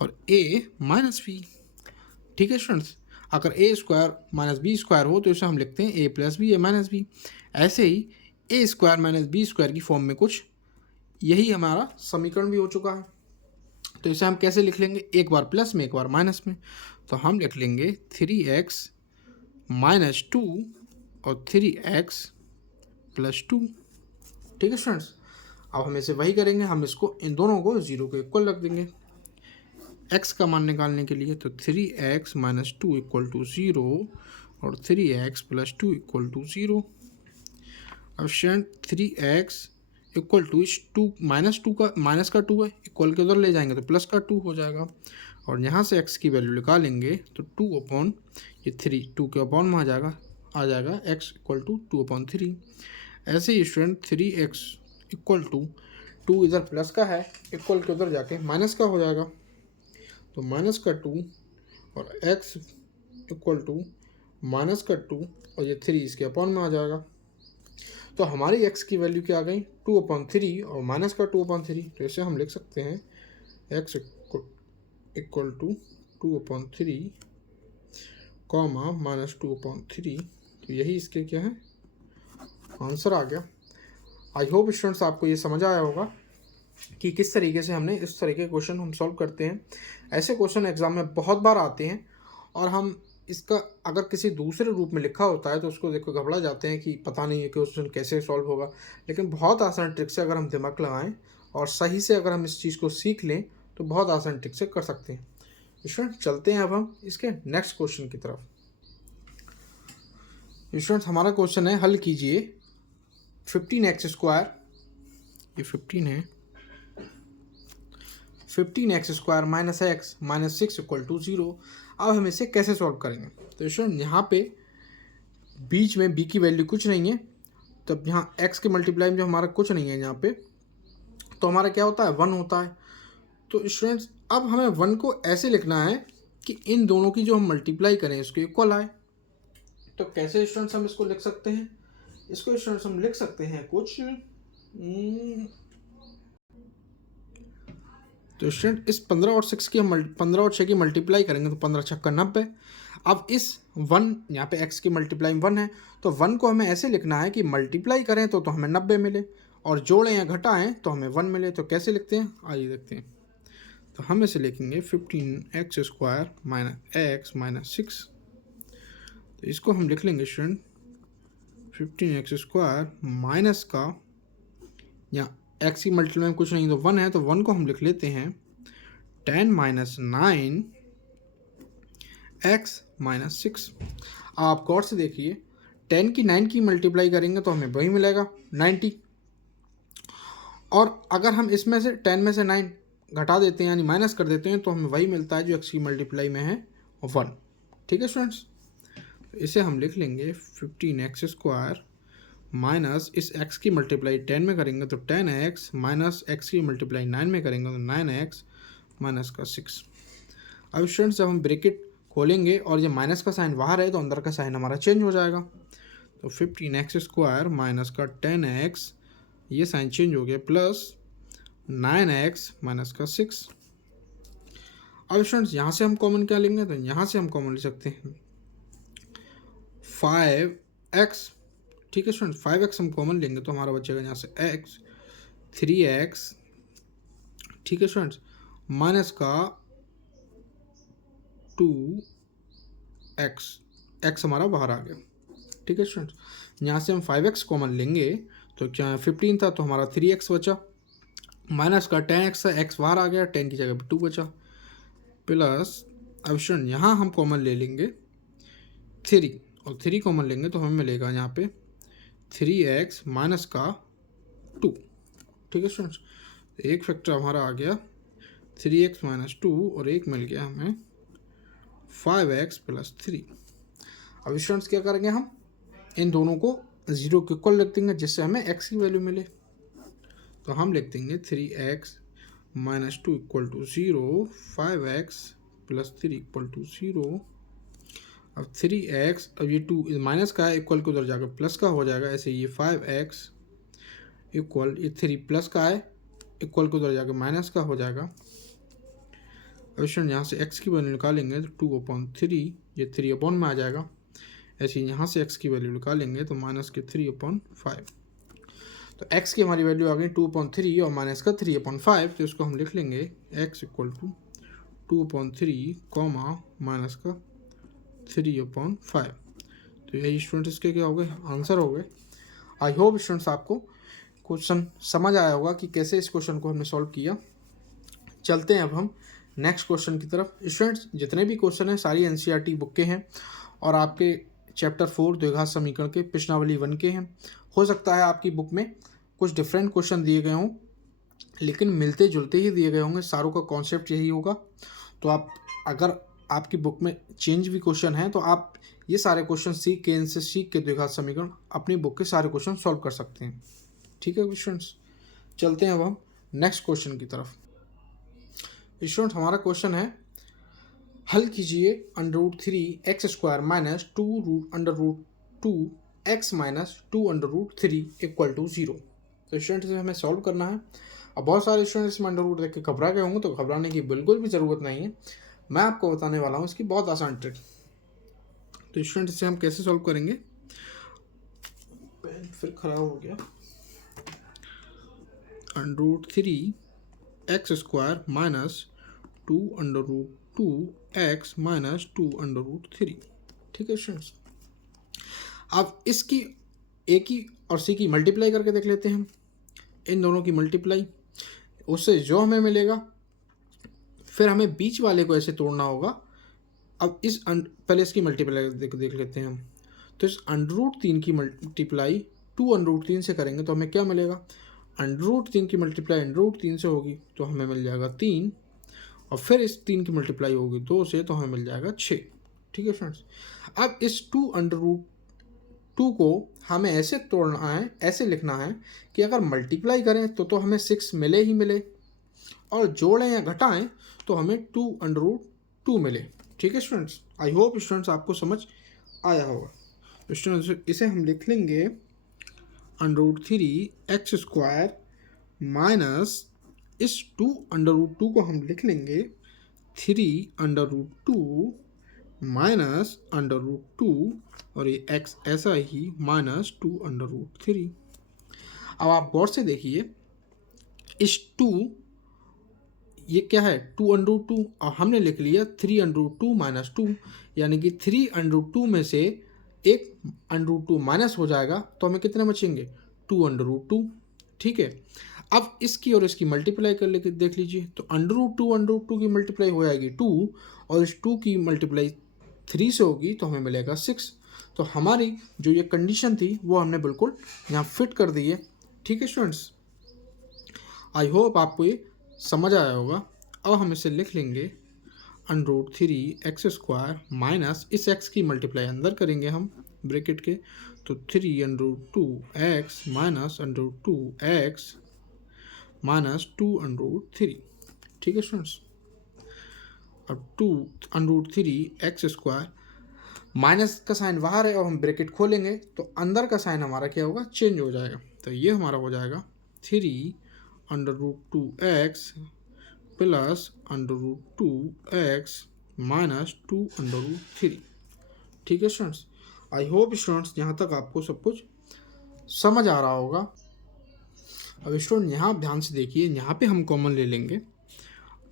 और a - v, ठीक है स्टूडेंट्स। अगर a² - b² हो तो इसे हम लिखते हैं a + b a - v। ऐसे ही a² - b² की फॉर्म में कुछ यही हमारा समीकरण भी हो चुका है, तो इसे हम कैसे लिख लेंगे, एक बार प्लस में एक बार माइनस में, तो हम लिख लेंगे 3x - 2 और 3x + 2, ठीक है स्टूडेंट्स। अब हम इसे वही करेंगे, हम इसको इन दोनों को 0 के इक्वल रख देंगे x का मान निकालने के लिए, तो 3x - 2 = 0 और 3x + 2 = 0। अब स्टूडेंट 3x = इस 2 - 2 का माइनस का 2 है, इक्वल के उधर ले जाएंगे तो प्लस का 2 हो जाएगा, और यहाँ से x की वैल्यू निकालेंगे तो 2 ये 3, 2 के अपॉन में आ जाएगा x इक्वल टू 2/3। ऐसे ही स्टूडेंट 3x इक्वल टू 2 इधर प्लस का है, इक्वल के उधर जाके माइनस का हो जाएगा, तो माइनस का 2 और x इक्वल टू माइनस का 2 और ये 3 इसके अपॉन में आ जाएगा। तो हमारी x की वैल्यू क्या आ गई 2/3 और माइनस का 2/3। तो इसे हम लिख सकते हैं x equal to 2/3 comma minus 2/3। तो यही इसके क्या है आंसर आ गया। आई होप स्टूडेंट्स आपको ये समझ आया होगा कि किस तरीके से हमने इस तरह के क्वेश्चन हम सॉल्व करते हैं। ऐसे क्वेश्चन एग्जाम में बहुत बार आते हैं और हम इसका अगर किसी दूसरे रूप में लिखा होता है तो उसको देखकर घबरा जाते हैं कि पता नहीं है कि क्वेश्चन कैसे सॉल्व होगा। लेकिन बहुत आसान ट्रिक से अगर हम दिमाग लगाएं और सही से अगर हम इस चीज़ को सीख लें तो बहुत आसान ट्रिक से कर सकते हैं। स्टूडेंट चलते हैं अब हम इसके नेक्स्ट क्वेश्चन की तरफ। स्टूडेंट हमारा क्वेश्चन है, हल कीजिए 15x², ये 15 है, 15x² minus x minus 6 equal to 0। अब हम इसे कैसे सॉल्व करेंगे? तो स्टूडेंट यहाँ पे बीच में b की वैल्यू कुछ नहीं है, तब यहाँ x के मल्टीप्लाई में जो हमारा कुछ नहीं है यहाँ पे, तो हमारा क्या होता है 1 होता है। तो स्टूडेंट्स अब हमें 1 को ऐसे लिखना है कि इन दोनों की जो हम मल्टीप्लाई करें इसको इक्वल आए। तो कैसे स्टूडेंट्स हम इसको लिख सकते हैं? इसको स्टूडेंट्स हम लिख सकते हैं कुछ तो स्टूडेंट इस 15 और 6 की मल्टीप्लाई करेंगे तो 15 छक्का 90। अब इस 1 यहाँ पे x की मल्टीप्लाई 1 है, तो 1 को हमें ऐसे लिखना है कि मल्टीप्लाई करें तो हमें 90 मिले और जोड़ें या घटाएं तो हमें 1 मिले। तो कैसे लिखते हैं आइए देखते हैं। तो हम इसे लिखेंगे 15x² माइनस x माइनस 6। तो इसको हम लिख लेंगे स्टूडेंट 15x² माइनस का, यहाँ x की मल्टीप्लाई में कुछ नहीं तो 1 है, तो 1 को हम लिख लेते हैं 10 माइनस 9 x माइनस 6। आप गौर से देखिए 10 की 9 की मल्टीप्लाई करेंगे तो हमें वही मिलेगा 90, और अगर हम इसमें से 10 में से 9 घटा देते हैं यानी माइनस कर देते हैं तो हमें वही मिलता है जो x की मल्टीप्लाई में है 1। ठीक है स्टूडेंट्स, तो इसे हम लिख लेंगे 15x² माइनस इस x की मल्टीप्लाई 10 में करेंगे तो 10x माइनस x की मल्टीप्लाई 9 में करेंगे तो 9x माइनस का 6। अब स्टूडेंट्स जब हम ब्रैकेट खोलेंगे और ये माइनस का साइन बाहर है तो अंदर का साइन हमारा चेंज हो जाएगा। तो 15x² माइनस का 10x, ये साइन चेंज हो गया, प्लस 9x माइनस का 6। अब स्टूडेंट्स यहाँ से हम कॉमन क्या लेंगे? तो यहाँ से हम कॉमन ले सकते हैं 5x। ठीक है स्टूडेंट, 5x हम कॉमन लेंगे तो हमारा बचेगा यहाँ से x 3x। ठीक है स्टूडेंट्स, माइनस का 2x, x हमारा बाहर आ गया। ठीक है स्टूडेंट्स, यहाँ से हम 5x कॉमन लेंगे तो क्या 15 था तो हमारा 3x बचा, माइनस का 10x था, x बाहर आ गया, 10 की जगह पर 2 बचा, प्लस अब स्टूडेंट यहाँ हम कॉमन ले लेंगे 3 और 3 कॉमन लेंगे तो हमें मिलेगा यहाँ पे 3x माइनस का 2। ठीक है स्टूडेंट्स, एक फैक्टर हमारा आ गया 3x माइनस 2 और एक मिल गया हमें 5x प्लस 3। अब स्टूडेंट्स क्या करेंगे, हम इन दोनों को 0 के इक्वल रख देंगे जिससे हमें x की वैल्यू मिले। तो हम लिख देंगे 3x minus 2 equal to 0, 5x plus 3 equal to 0। अब 3x, अब ये 2 माइनस का है, इक्वल के उधर जाकर प्लस का हो जाएगा। ऐसे ये 5x इक्वल, ये 3 प्लस का है, इक्वल के उधर जाकर माइनस का हो जाएगा। अब स्टूडेंट यहाँ से x की वैल्यू निकालेंगे तो 2/3, ये 3 में आ जाएगा। ऐसे ही यहाँ से x की वैल्यू निकालेंगे तो माइनस के 3/5। तो x की हमारी वैल्यू आ गई 2/3 और माइनस का 3/5। तो इसको हम लिख लेंगे x equal to 2/3 comma minus का 3/5। तो यही स्टूडेंट इसके क्या हो गए आंसर हो गए। आई होप स्टूडेंट्स आपको क्वेश्चन समझ आया होगा कि कैसे इस क्वेश्चन को हमने सॉल्व किया। चलते हैं अब हम नेक्स्ट क्वेश्चन की तरफ। स्टूडेंट्स जितने भी क्वेश्चन हैं सारी एनसीईआरटी बुक के हैं और आपके चैप्टर 4 द्विघात समीकरण के प्रश्नावली 1 के हैं। हो सकता है आपकी बुक में कुछ डिफरेंट क्वेश्चन दिए गए हों लेकिन मिलते जुलते ही दिए गए होंगे, सारों का कॉन्सेप्ट यही होगा। तो आप अगर आपकी बुक में चेंज भी क्वेश्चन है तो आप ये सारे क्वेश्चन सीख के द्विघात समीकरण अपनी बुक के सारे क्वेश्चन सॉल्व कर सकते हैं। ठीक है स्टूडेंट्स, चलते हैं अब हम नेक्स्ट क्वेश्चन की तरफ। स्टूडेंट हमारा क्वेश्चन है, हल कीजिए √3x² माइनस 2√2x माइनस 2√3 = 0। तो स्टूडेंट इसे हमें सॉल्व करना है। अब बहुत सारे स्टूडेंट इसमें अंडर रूट देख के घबरा गए होंगे, तो घबराने की बिल्कुल भी ज़रूरत नहीं है। मैं आपको बताने वाला हूँ इसकी बहुत आसान ट्रिक। तो स्टूडेंट इसे हम कैसे सॉल्व करेंगे, पेन फिर खराब हो गया। √3x² minus 2√2x minus 2√3। ठीक है स्टूडेंट्स, अब इसकी ए की और सी की मल्टीप्लाई करके देख लेते हैं। इन दोनों की मल्टीप्लाई, उससे जो हमें मिलेगा, फिर हमें बीच वाले को ऐसे तोड़ना होगा। अब पहले इसकी मल्टीप्लाई देख लेते हैं हम। तो इस √3 की मल्टीप्लाई 2√3 से करेंगे तो हमें क्या मिलेगा, √3 की मल्टीप्लाई √3 से होगी तो हमें मिल जाएगा 3, और फिर इस 3 की मल्टीप्लाई होगी 2 से तो हमें मिल जाएगा 6। ठीक है फ्रेंड्स, अब इस 2√2 को हमें ऐसे तोड़ना है, ऐसे लिखना है कि अगर मल्टीप्लाई करें तो हमें 6 मिले ही मिले, और जोड़ें या घटाएं तो हमें 2√2 मिले। ठीक है स्टूडेंट्स, आई होप स्टूडेंट्स आपको समझ आया होगा। तो स्टूडेंट्स इसे हम लिख लेंगे √3x² माइनस इस 2√2 को हम लिख लेंगे 3√2 माइनस √2, और ये x ऐसा ही माइनस 2√3। अब आप गौर से देखिए, इस 2 ये क्या है 2√2, और हमने लिख लिया 3√2 माइनस 2, यानी कि 3√2 में से एक √2 माइनस हो जाएगा तो हमें कितने बचेंगे 2√2। ठीक है, अब इसकी और इसकी मल्टीप्लाई कर लेके देख लीजिए, तो √2 की मल्टीप्लाई हो जाएगी 2, और इस 2 की मल्टीप्लाई 3 से होगी तो हमें मिलेगा 6। तो हमारी जो ये कंडीशन थी वो हमने बिल्कुल यहाँ फिट कर दी है। ठीक है स्टूडेंट्स, आई होप आपको ये समझ आया होगा। अब हम इसे लिख लेंगे √3x² माइनस इस x की मल्टीप्लाई अंदर करेंगे हम ब्रैकेट के, तो 3√2x माइनस √2x माइनस 2√3। ठीक है स्टूडेंट्स, अब 2√3x² माइनस का साइन बाहर है और हम ब्रैकेट खोलेंगे तो अंदर का साइन हमारा क्या होगा, चेंज हो जाएगा। तो ये हमारा हो जाएगा 3√2x प्लस √2x माइनस 2√3। ठीक है स्टूडेंट्स, आई होप स्टूडेंट्स यहाँ तक आपको सब कुछ समझ आ रहा होगा। अब स्टूडेंट यहाँ ध्यान से देखिए, यहाँ पे हम कॉमन ले लेंगे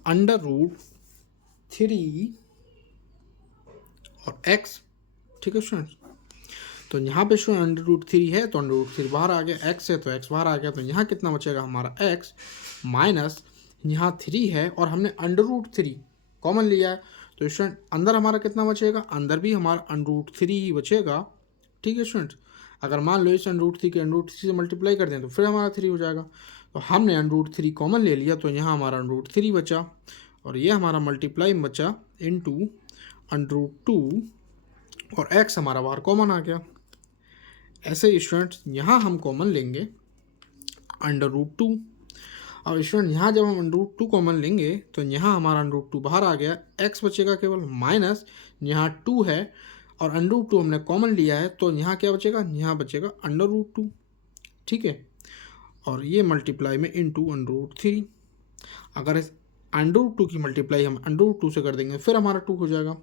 √3 और x। ठीक है स्टूडेंट्स, तो यहाँ पे स्टूडेंट √3 है तो √3 बाहर आ गया, x है तो x बाहर आ गया, तो यहाँ कितना बचेगा हमारा x माइनस यहाँ 3 है और हमने √3 कॉमन लिया है, तो स्टूडेंट अंदर हमारा कितना बचेगा, अंदर भी हमारा √3 ही बचेगा। ठीक है स्टूडेंट, अगर मान लो इस √3 के √3 से मल्टीप्लाई कर दें तो फिर हमारा 3 हो जाएगा। तो हमने √3 कॉमन ले लिया तो यहाँ हमारा √3 बचा, और ये हमारा मल्टीप्लाई बचा इंटू √2, और x हमारा बाहर कॉमन आ गया। ऐसे ही स्टूडेंट यहाँ हम कॉमन लेंगे √2। अब स्टूडेंट यहाँ जब हम √2 कॉमन लेंगे तो यहाँ हमारा √2 बाहर आ गया, x बचेगा केवल, माइनस यहाँ 2 है और √2 हमने कॉमन लिया है तो यहाँ क्या बचेगा, यहाँ बचेगा √2। ठीक है, और ये मल्टीप्लाई में इंटू √3। अगर इस √2 की मल्टीप्लाई हम √2 से कर देंगे फिर हमारा 2 हो जाएगा।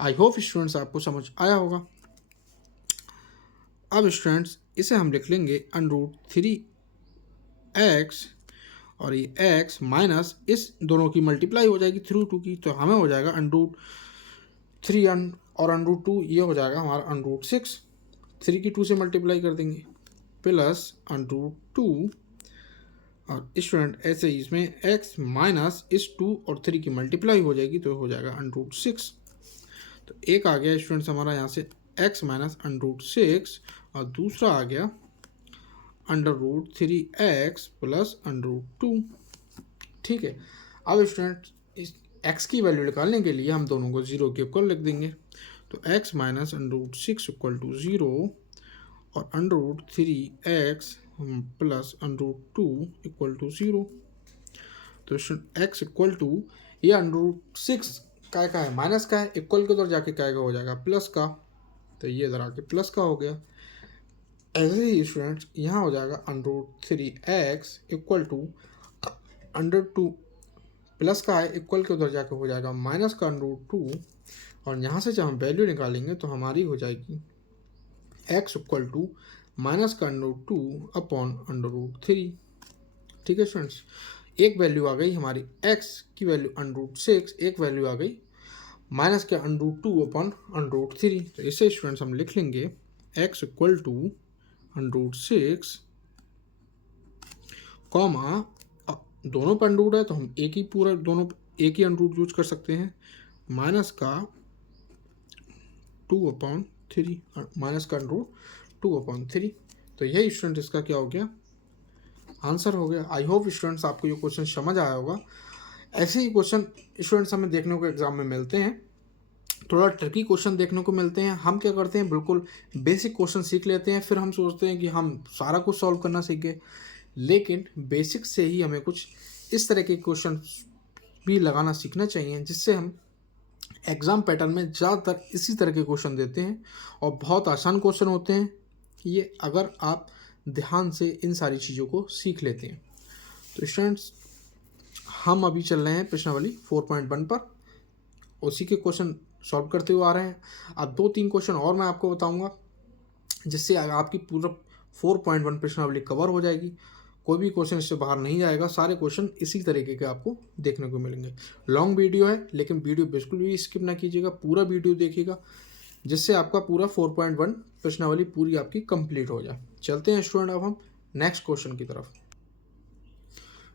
आई होप स्टूडेंट्स आपको समझ आया होगा। अब स्टूडेंट्स इसे हम लिख लेंगे √3x, और ये x माइनस इस दोनों की मल्टीप्लाई हो जाएगी 3/2 की, तो हमें हो जाएगा √3 और √2 ये हो जाएगा हमारा √6। 3 की 2 से मल्टीप्लाई कर देंगे प्लस √2, और स्टूडेंट ऐसे ही इसमें x माइनस इस 2 और 3 की मल्टीप्लाई हो जाएगी तो हो जाएगा √6। तो एक आ गया स्टूडेंट्स हमारा यहाँ से x माइनस √6, और दूसरा आ गया √3x प्लस √2। ठीक है, अब स्टूडेंट x की वैल्यू निकालने के लिए हम दोनों को 0 के इक्वल लिख देंगे। तो x माइनस √6 इक्वल टू 0 और √3x प्लस √2 इक्वल टू 0। तो x इक्वल टू ये √6 का है, माइनस का है, इक्वल के उधर जाके क्या हो जाएगा प्लस का, तो ये इधर आके प्लस का हो गया। ऐसे ही स्टूडेंट्स यहाँ हो जाएगा √3x इक्वल टू √2 प्लस का है, इक्वल के उधर जाके हो जाएगा माइनस का √2, और यहाँ से जब हम वैल्यू निकालेंगे तो हमारी हो जाएगी x इक्वल टू माइनस का √2 अपॉन √3। ठीक है स्टूडेंट्स, एक वैल्यू आ गई हमारी x की वैल्यू √6, एक वैल्यू आ गई माइनस के √2 अपॉन √3। तो इसे स्टूडेंट्स हम लिख लेंगे x इक्वल टू √6 कॉमा, दोनों पर अंडरूट है तो हम एक ही पूरा दोनों एक ही अंडरूट यूज कर सकते हैं, माइनस का 2/3, माइनस का √2/3। तो यही स्टूडेंट इसका क्या हो गया आंसर हो गया। आई होप स्टूडेंट्स आपको ये क्वेश्चन समझ आया होगा। ऐसे ही क्वेश्चन स्टूडेंट्स हमें देखने को एग्जाम में मिलते हैं, थोड़ा ट्रिकी क्वेश्चन देखने को मिलते हैं। हम क्या करते हैं, बिल्कुल बेसिक क्वेश्चन सीख लेते हैं, फिर हम सोचते हैं कि हम सारा कुछ सॉल्व करना सीखे, लेकिन बेसिक से ही हमें कुछ इस तरह के क्वेश्चन भी लगाना सीखना चाहिए, जिससे हम एग्ज़ाम पैटर्न में ज़्यादातर इसी तरह के क्वेश्चन देते हैं और बहुत आसान क्वेश्चन होते हैं ये, अगर आप ध्यान से इन सारी चीज़ों को सीख लेते हैं। तो स्टूडेंट्स हम अभी चल रहे हैं प्रश्नावली 4.1 पर, उसी के क्वेश्चन सॉल्व करते हुए आ रहे हैं। अब 2-3 क्वेश्चन और मैं आपको बताऊंगा, जिससे आपकी पूरा 4.1 प्रश्नावली कवर हो जाएगी, कोई भी क्वेश्चन इससे बाहर नहीं जाएगा, सारे क्वेश्चन इसी तरीके के आपको देखने को मिलेंगे। लॉन्ग वीडियो है, लेकिन वीडियो बिल्कुल भी स्किप ना कीजिएगा, पूरा वीडियो देखिएगा, जिससे आपका पूरा 4.1 प्रश्नावली पूरी आपकी कंप्लीट हो जाए। चलते हैं स्टूडेंट अब हम नेक्स्ट क्वेश्चन की तरफ।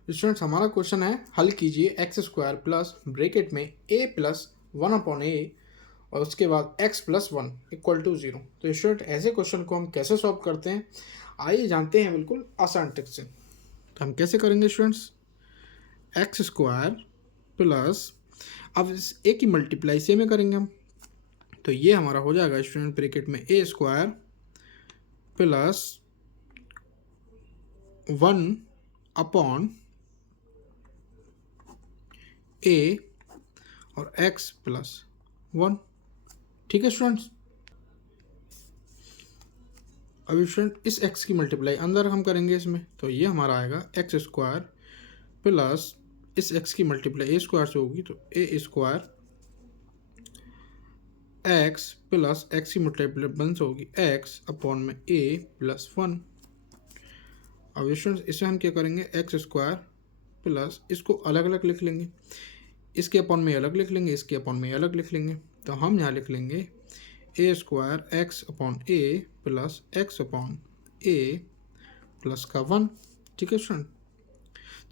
स्टूडेंट्स हमारा क्वेश्चन है, हल कीजिए x² प्लस ब्रैकेट में a प्लस 1/a और उसके बाद x प्लस 1 इक्वल टू 0। तो स्टूडेंट ऐसे क्वेश्चन को हम कैसे सॉल्व करते हैं, आइए जानते हैं बिल्कुल आसान ट्रिक से। तो हम कैसे करेंगे स्टूडेंट्स, x² प्लस, अब इस a की मल्टीप्लाई से में करेंगे हम, तो ये हमारा हो जाएगा स्टूडेंट ब्रैकेट में a² प्लस 1/a और x प्लस 1। ठीक है स्टूडेंट्स, अभी स्टूडेंट इस x की मल्टीप्लाई अंदर हम करेंगे इसमें, तो ये हमारा आएगा x² प्लस इस x की मल्टीप्लाई a² से होगी, तो a² x प्लस x की मल्टीप्लाई 1 से होगी x अपॉन में a प्लस 1। अब स्टूडेंट्स इसे हम क्या करेंगे, x² प्लस इसको अलग अलग लिख लेंगे, इसके अपॉन में अलग लिख लेंगे, इसके अपॉन में अलग लिख लेंगे, तो हम यहाँ लिख लेंगे a² x upon a plus x upon a plus का 1। ठीक है स्टूडेंट,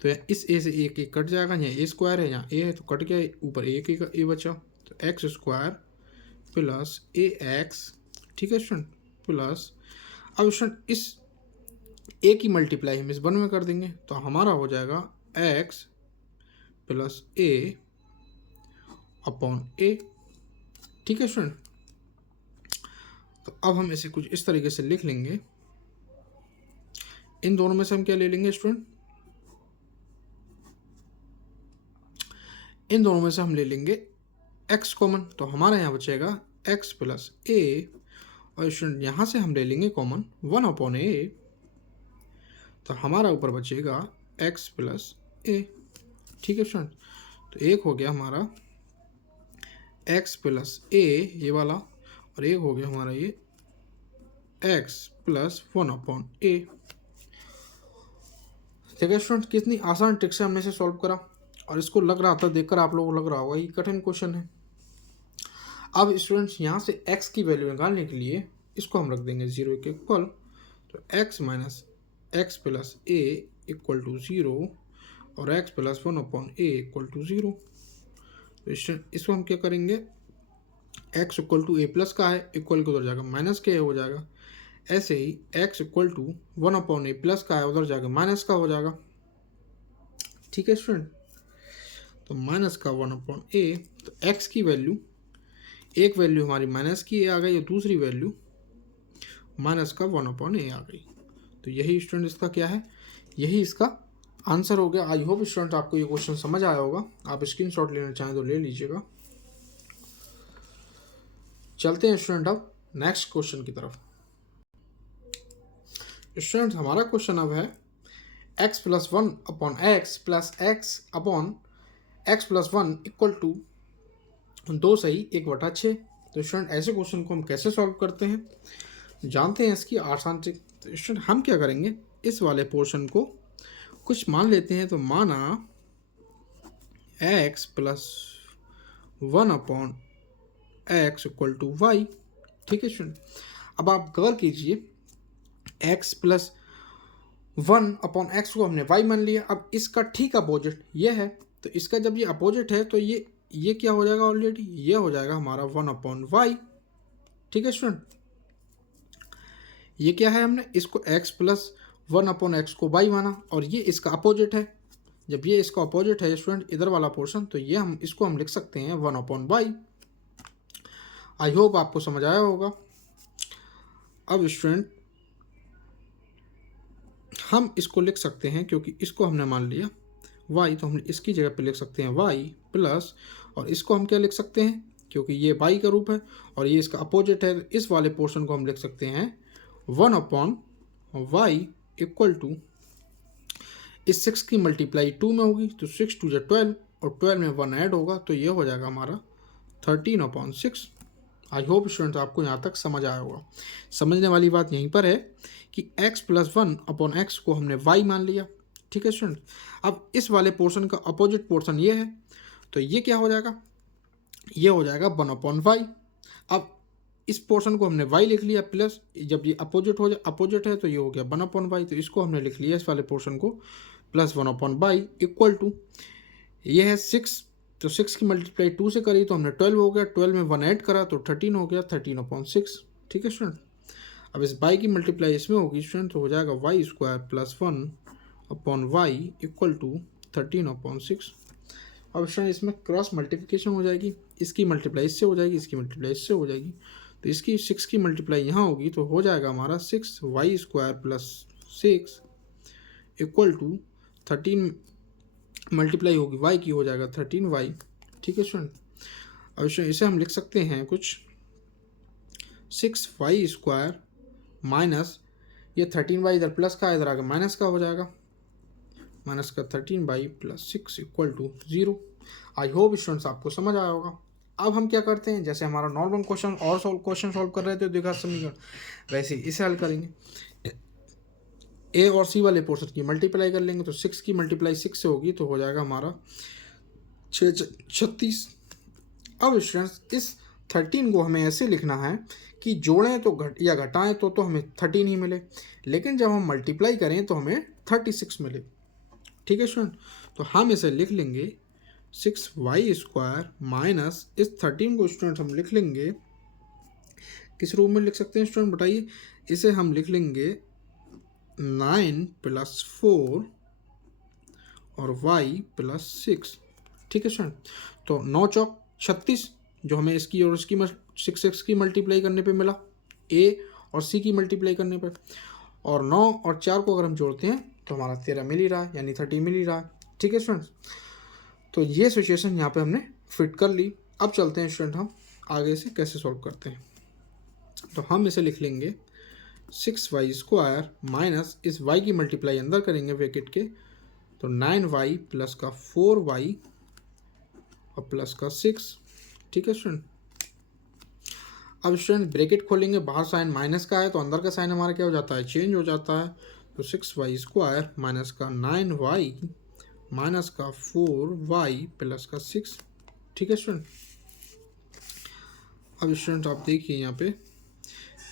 तो इस a से a कट जाएगा, यहाँ a² है, यहाँ a है तो कट गया, ऊपर a बचा, तो x² प्लस ax। ठीक है स्टूडेंट, प्लस अब स्टूडेंट इस a की मल्टीप्लाई हम इस 1 में कर देंगे, तो हमारा हो जाएगा x plus a upon a। ठीक है स्टूडेंट, तो अब हम इसे कुछ इस तरीके से लिख लेंगे, इन दोनों में से हम क्या ले लेंगे स्टूडेंट, इन दोनों में से हम ले लेंगे x कॉमन, तो हमारा यहाँ बचेगा x प्लस a, और स्टूडेंट यहाँ से हम ले लेंगे कॉमन 1/a, तो हमारा ऊपर बचेगा x प्लस a। ठीक है स्टूडेंट, तो एक हो गया हमारा x प्लस a ये वाला, और एक हो गया हमारा ये x प्लस 1/a। ठीक है स्टूडेंट, कितनी आसान ट्रिक से हमने इसे सॉल्व करा, और इसको लग रहा था देखकर आप लोगों को लग रहा होगा ये कठिन क्वेश्चन है। अब स्टूडेंट्स यहाँ से x की वैल्यू निकालने के लिए इसको हम रख देंगे 0 के इक्वल, तो x minus x plus a equal to 0 और x plus 1/a equal to 0। तो इसको हम क्या करेंगे, x equal to a plus का है, इक्वल के उधर जाकर माइनस के हो जाएगा, ऐसे ही x equal to 1/a plus का है, उधर जाकर माइनस का हो जाएगा। ठीक है स्टूडेंट, तो माइनस का 1/a, तो x की वैल्यू, एक वैल्यू हमारी माइनस की आ गई और दूसरी वैल्यू माइनस का 1/a आ गई। तो यही स्टूडेंट इसका क्या है, यही इसका आंसर हो गया। आई होप स्टूडेंट आपको ये क्वेश्चन समझ आया होगा। आप स्क्रीनशॉट लेना चाहें तो ले लीजिएगा। चलते हैं स्टूडेंट अब नेक्स्ट क्वेश्चन की तरफ। स्टूडेंट हमारा क्वेश्चन अब है x plus 1/x plus x upon x plus 1 equal to 2 सही 1/6। तो स्टूडेंट ऐसे क्वेश्चन को हम कैसे सॉल्व करते हैं, जानते हैं इसकी आसान ट्रिक। तो स्टूडेंट हम क्या करेंगे, इस वाले पोर्शन को कुछ मान लेते हैं। तो माना x plus 1/x equal to y. ठीक है स्टूडेंट, अब आप गौर कीजिए, x प्लस 1/x को हमने y मान लिया। अब इसका ठीक अपोजिट ये है, तो इसका जब ये अपोजिट है तो ये क्या हो जाएगा, ऑलरेडी ये हो जाएगा हमारा 1/y। ठीक है स्टूडेंट, ये क्या है, हमने इसको x प्लस 1/x को y माना और ये इसका अपोजिट है। जब ये इसका अपोजिट है स्टूडेंट इधर वाला पोर्शन, तो ये इसको हम लिख सकते हैं 1/y। आई होप आपको समझ आया होगा। अब स्टूडेंट हम इसको लिख सकते हैं, क्योंकि इसको हमने मान लिया y, तो हम इसकी जगह पे लिख सकते हैं y प्लस, और इसको हम क्या लिख सकते हैं, क्योंकि ये y का रूप है और ये इसका अपोजिट है, इस वाले पोर्शन को हम लिख सकते हैं 1/y इक्वल टू, इस 6 की मल्टीप्लाई 2 में होगी तो 6 2 = 12 और 12 में 1 ऐड होगा, तो ये हो जाएगा हमारा 13/6। आई होप स्टूडेंट्स आपको यहाँ तक समझ आया होगा। समझने वाली बात यहीं पर है कि x प्लस 1/x को हमने y मान लिया। ठीक है स्टूडेंट, अब इस वाले पोर्शन का अपोजिट पोर्शन ये है, तो ये क्या हो जाएगा, ये हो जाएगा 1/y। अब इस पोर्शन को हमने y लिख लिया प्लस, जब ये अपोजिट है तो ये हो गया 1/y, तो इसको हमने लिख लिया इस वाले पोर्शन को प्लस 1/y इक्वल टू, ये है 6, तो 6 की मल्टीप्लाई 2 से करी तो हमने 12 हो गया, 12 में 1 ऐड करा तो 13 हो गया, 13/6। ठीक है स्टूडेंट, अब इस y की मल्टीप्लाई इसमें होगी स्टूडेंट, तो हो जाएगा y² plus 1/y equal to 13/6। अब स्टूडेंट इसमें क्रॉस मल्टीप्लिकेशन हो जाएगी, इसकी मल्टीप्लाई इससे हो जाएगी, इसकी मल्टीप्लाई इससे हो जाएगी, तो इसकी 6 की मल्टीप्लाई यहाँ होगी, तो हो जाएगा हमारा 6y² plus 6 equal to 13 multiply होगी y की, हो जाएगा 13y। ठीक है स्टूडेंट, अब इसे हम लिख सकते हैं कुछ 6y² माइनस, ये 13y इधर प्लस का इधर आगे माइनस का हो जाएगा, माइनस का 13y plus 6 equal to 0। I hope students आपको समझ आया होगा। अब हम क्या करते हैं, जैसे हमारा नॉर्मल क्वेश्चन और क्वेश्चन सॉल्व कर रहे थे द्विघात समीकरण, वैसे इसे हल करेंगे। ए और सी वाले पोर्शन की मल्टीप्लाई कर लेंगे, तो 6 की मल्टीप्लाई 6 से होगी, तो हो जाएगा हमारा 36। अब स्टूडेंट्स इस 13 को हमें ऐसे लिखना है कि जोड़ें तो या घटाएं तो हमें 13 ही मिले, लेकिन जब हम मल्टीप्लाई करें तो हमें 36 मिले। ठीक है स्टूडेंट, तो हम इसे लिख लेंगे 6y² माइनस इस 13 को स्टूडेंट हम लिख लेंगे, किस रूप में लिख सकते हैं स्टूडेंट बताइए, इसे हम लिख लेंगे 9 + 4 और y + 6। ठीक है स्टूडेंट, तो 9 चौक 36, जो हमें इसकी और इसकी 6 की मल्टीप्लाई करने पे मिला, a और c की मल्टीप्लाई करने पर, और 9 और 4 को अगर हम जोड़ते हैं तो हमारा 13 मिल ही रहा है, यानी 30 मिल ही रहा है। ठीक है स्टूडेंट्स, तो ये सिचुएशन यहाँ पे हमने फिट कर ली। अब चलते हैं स्टूडेंट हम आगे से कैसे सॉल्व करते हैं। तो हम इसे लिख लेंगे 6y² माइनस इस y की मल्टीप्लाई अंदर करेंगे ब्रैकेट के, तो 9y प्लस का 4y और प्लस का 6। ठीक है स्टूडेंट, अब स्टूडेंट ब्रैकेट खोलेंगे, बाहर साइन माइनस का है तो अंदर का साइन हमारा क्या हो जाता है, चेंज हो जाता है, तो 6y² माइनस का 9y माइनस का 4y प्लस का 6। ठीक है स्टूडेंट, अब स्टूडेंट आप देखिए यहाँ पे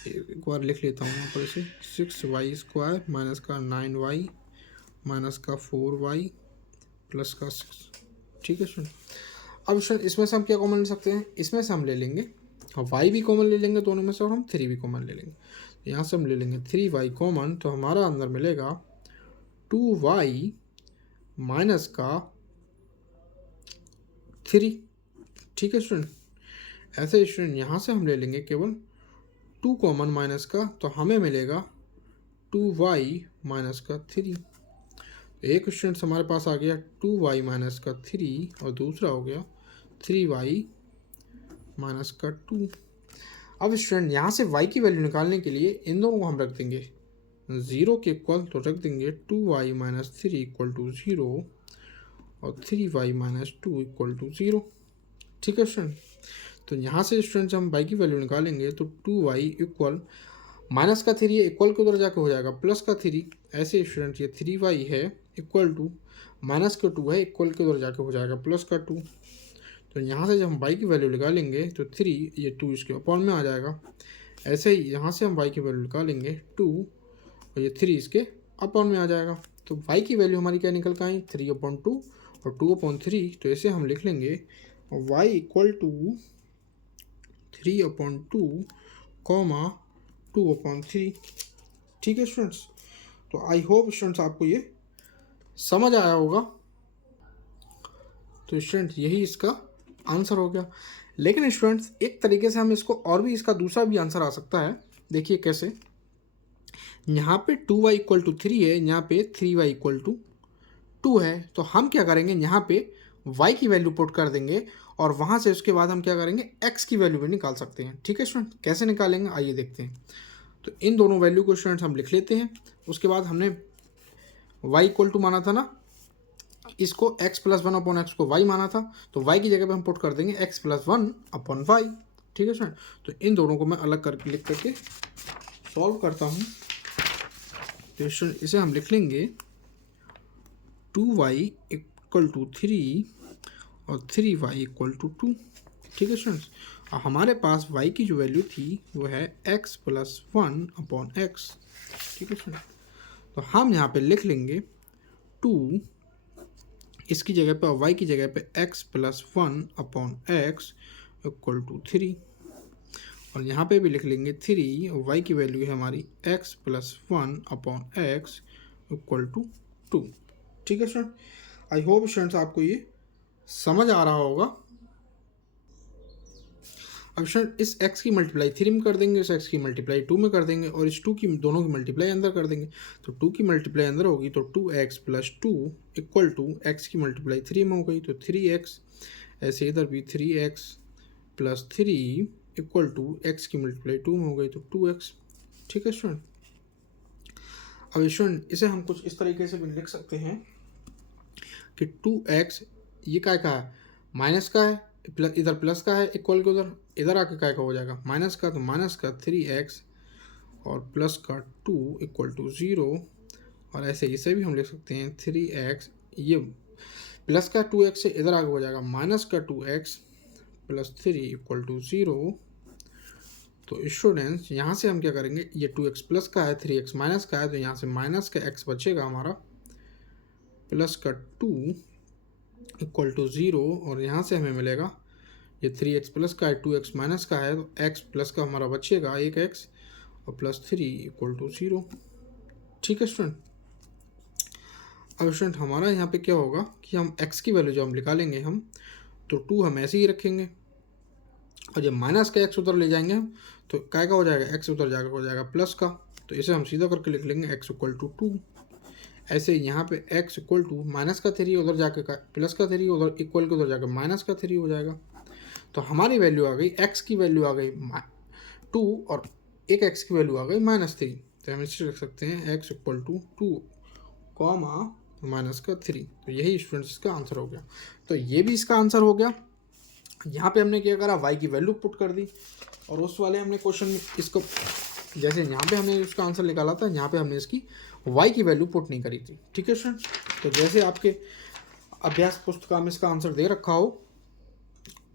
एक बार लिख लेता हूँ यहाँ पर इसे, 6y² माइनस का 9y माइनस का 4y प्लस का 6। ठीक है स्टूडेंट, अब स्टूडेंट इसमें से हम क्या कॉमन ले सकते हैं, इसमें से हम ले लेंगे और y भी कॉमन ले लेंगे दोनों में से, और हम 3 भी कॉमन ले लेंगे। यहाँ से हम ले लेंगे 3y कॉमन, तो हमारा अंदर मिलेगा 2y माइनस का 3। ठीक है स्टूडेंट, ऐसे स्टूडेंट यहाँ से हम ले लेंगे केवल 2 कॉमन माइनस का, तो हमें मिलेगा 2y माइनस का 3। एक स्टूडेंट हमारे पास आ गया 2y माइनस का 3 और दूसरा हो गया 3y माइनस का 2। अब स्टूडेंट यहाँ से y की वैल्यू निकालने के लिए इन दोनों को हम रख देंगे 0 के इक्वल, तो रख देंगे 2y माइनस 3 इक्वल टू 0 और 3y माइनस 2 इक्वल टू 0। ठीक है स्टूडेंट, तो यहाँ से स्टूडेंट जब हम y की वैल्यू निकालेंगे तो 2y इक्वल माइनस का 3 है, इक्वल के उधर जाके हो जाएगा प्लस का 3। ऐसे स्टूडेंट ये 3y है इक्वल टू माइनस का 2 है, इक्वल के उधर जाके हो जाएगा प्लस का 2। तो यहाँ से जब हम y की वैल्यू निकालेंगे तो 3, ये 2 इसके अपॉन में आ जाएगा। ऐसे ही यहाँ से हम y की वैल्यू निकालेंगे 2 और ये 3 इसके अपॉन में आ जाएगा। तो y की वैल्यू हमारी क्या निकल कर आई 3/2 और 2/3। तो ऐसे हम लिख लेंगे y इक्वल टू 3/2 कॉमा 2/3। ठीक है स्टूडेंट्स, तो आई होप स्टूडेंट्स आपको ये समझ आया होगा। तो स्टूडेंट यही इसका आंसर हो गया। लेकिन स्टूडेंट्स एक तरीके से हम इसको और भी, इसका दूसरा भी आंसर आ सकता है। देखिए कैसे, यहाँ पे 2y इक्वल टू 3 है, यहाँ पे 3y इक्वल टू 2 है। तो हम क्या करेंगे, यहाँ पे y की वैल्यू पुट कर देंगे और वहाँ से उसके बाद हम क्या करेंगे, x की वैल्यू भी निकाल सकते हैं। ठीक है स्टूडेंट, कैसे निकालेंगे आइए देखते हैं। तो इन दोनों वैल्यू को स्टूडेंट्स हम लिख लेते हैं। उसके बाद हमने y इक्वल टू माना था ना, इसको x प्लस 1/x को y माना था, तो y की जगह पे हम पुट कर देंगे x प्लस 1/y। ठीक है स्टूडेंट, तो इन दोनों को मैं अलग करके लिख करके सॉल्व करता हूँ। तो स्टूडेंट इसे हम लिख लेंगे 2y इक्वल टू 3 और 3y इक्वल टू 2। ठीक है स्टूडेंट्स, और हमारे पास y की जो वैल्यू थी वो है x प्लस 1/x। ठीक है स्टूडेंट, तो हम यहाँ पे लिख लेंगे 2 इसकी जगह पे और y की जगह पे x plus 1/x equal to 3, और यहाँ पे भी लिख लेंगे 3 और y की वैल्यू है हमारी x plus 1/x equal to 2। ठीक है स्टूडेंट, आई होप स्टूडेंट्स आपको ये समझ आ रहा होगा। अब स्टूडेंट इस x की मल्टीप्लाई 3 में कर देंगे, इस x की मल्टीप्लाई 2 में कर देंगे और इस 2 की दोनों की मल्टीप्लाई अंदर कर देंगे। तो 2 की मल्टीप्लाई अंदर होगी तो 2x plus 2 equal to x की मल्टीप्लाई 3 में हो गई तो 3x। ऐसे इधर भी 3x plus 3 equal to x की मल्टीप्लाई 2 में हो गई तो 2x। ठीक है स्टूडेंट, अब स्टूडेंट इसे हम कुछ इस तरीके से भी लिख सकते हैं कि 2x ये काय का है, माइनस का है, प्लस इधर प्लस का है, इक्वल के उधर इधर आके काय का हो जाएगा माइनस का, तो माइनस का 3x और प्लस का 2 इक्वल टू 0। और ऐसे इसे भी हम लिख सकते हैं 3x, ये प्लस का 2x से इधर आगे हो जाएगा माइनस का 2x प्लस 3 इक्वल टू 0। तो स्टूडेंट्स यहाँ से हम क्या करेंगे, ये 2x प्लस का है, 3x माइनस का है, तो यहाँ से माइनस का x बचेगा हमारा, प्लस का 2 इक्वल टू 0, और यहाँ से हमें मिलेगा ये 3x प्लस का है, 2x माइनस का है, तो x प्लस का हमारा बचेगा 1x और प्लस 3 इक्वल टू 0। ठीक है स्टूडेंट, अब स्टूडेंट हमारा यहाँ पे क्या होगा कि हम x की वैल्यू जो हम निकालेंगे हम, तो 2 हम ऐसे ही रखेंगे और जब माइनस का x उधर ले जाएंगे हम तो क्या का हो जाएगा, x उधर जाकर हो जाएगा प्लस का, तो इसे हम सीधा करके लिख लेंगे x इक्वल टू 2। ऐसे यहाँ पे x इक्वल टू माइनस का 3 उधर जाके प्लस का 3, उधर इक्वल के उधर जाकर माइनस का 3 हो जाएगा। तो हमारी वैल्यू आ गई, x की वैल्यू आ गई 2 और एक x की वैल्यू आ गई -3। तो हम इसे रख सकते हैं x equal to 2 comma minus का 3। तो यही स्टूडेंट्स इसका आंसर हो गया। तो ये भी इसका आंसर हो गया। यहाँ पे हमने क्या करा, y की वैल्यू पुट कर दी और उस वाले हमने क्वेश्चन में इसको, जैसे यहाँ पे हमने उसका आंसर निकाला था, यहाँ पे हमने इसकी y की वैल्यू पुट नहीं करी थी। ठीक है स्टूडेंट, तो जैसे आपके अभ्यास पुस्तक में इसका आंसर दे रखा हो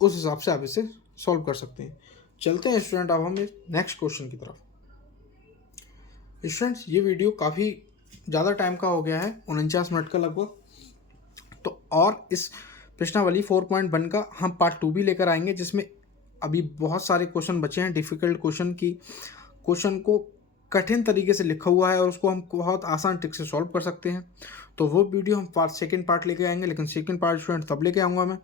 उस हिसाब से आप इसे सॉल्व कर सकते हैं। चलते हैं स्टूडेंट अब हम नेक्स्ट क्वेश्चन की तरफ। स्टूडेंट्स ये वीडियो काफ़ी ज़्यादा टाइम का हो गया है, 49 मिनट का लगभग। तो और इस प्रश्नावली 4.1 का हम पार्ट 2 भी लेकर आएंगे, जिसमें अभी बहुत सारे क्वेश्चन बचे हैं डिफ़िकल्ट क्वेश्चन की, क्वेश्चन को कठिन तरीके से लिखा हुआ है और उसको हम बहुत आसान ट्रिक से सॉल्व कर सकते हैं। तो वो वीडियो हम सेकंड पार्ट लेके आएंगे, लेकिन सेकंड पार्ट स्टूडेंट तब लेके आऊँगा मैं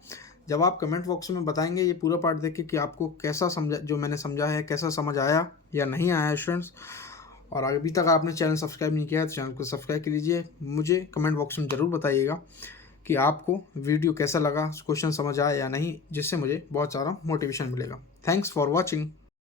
जब आप कमेंट बॉक्स में बताएंगे ये पूरा पार्ट देख के कि आपको कैसा समझा, जो मैंने समझा है कैसा समझ आया या नहीं आया स्टूडेंट्स। और अभी तक आपने चैनल सब्सक्राइब नहीं किया है तो चैनल को सब्सक्राइब कर लीजिए। मुझे कमेंट बॉक्स में ज़रूर बताइएगा कि आपको वीडियो कैसा लगा, क्वेश्चन समझ आया या नहीं, जिससे मुझे बहुत सारा मोटिवेशन मिलेगा। Thanks for watching.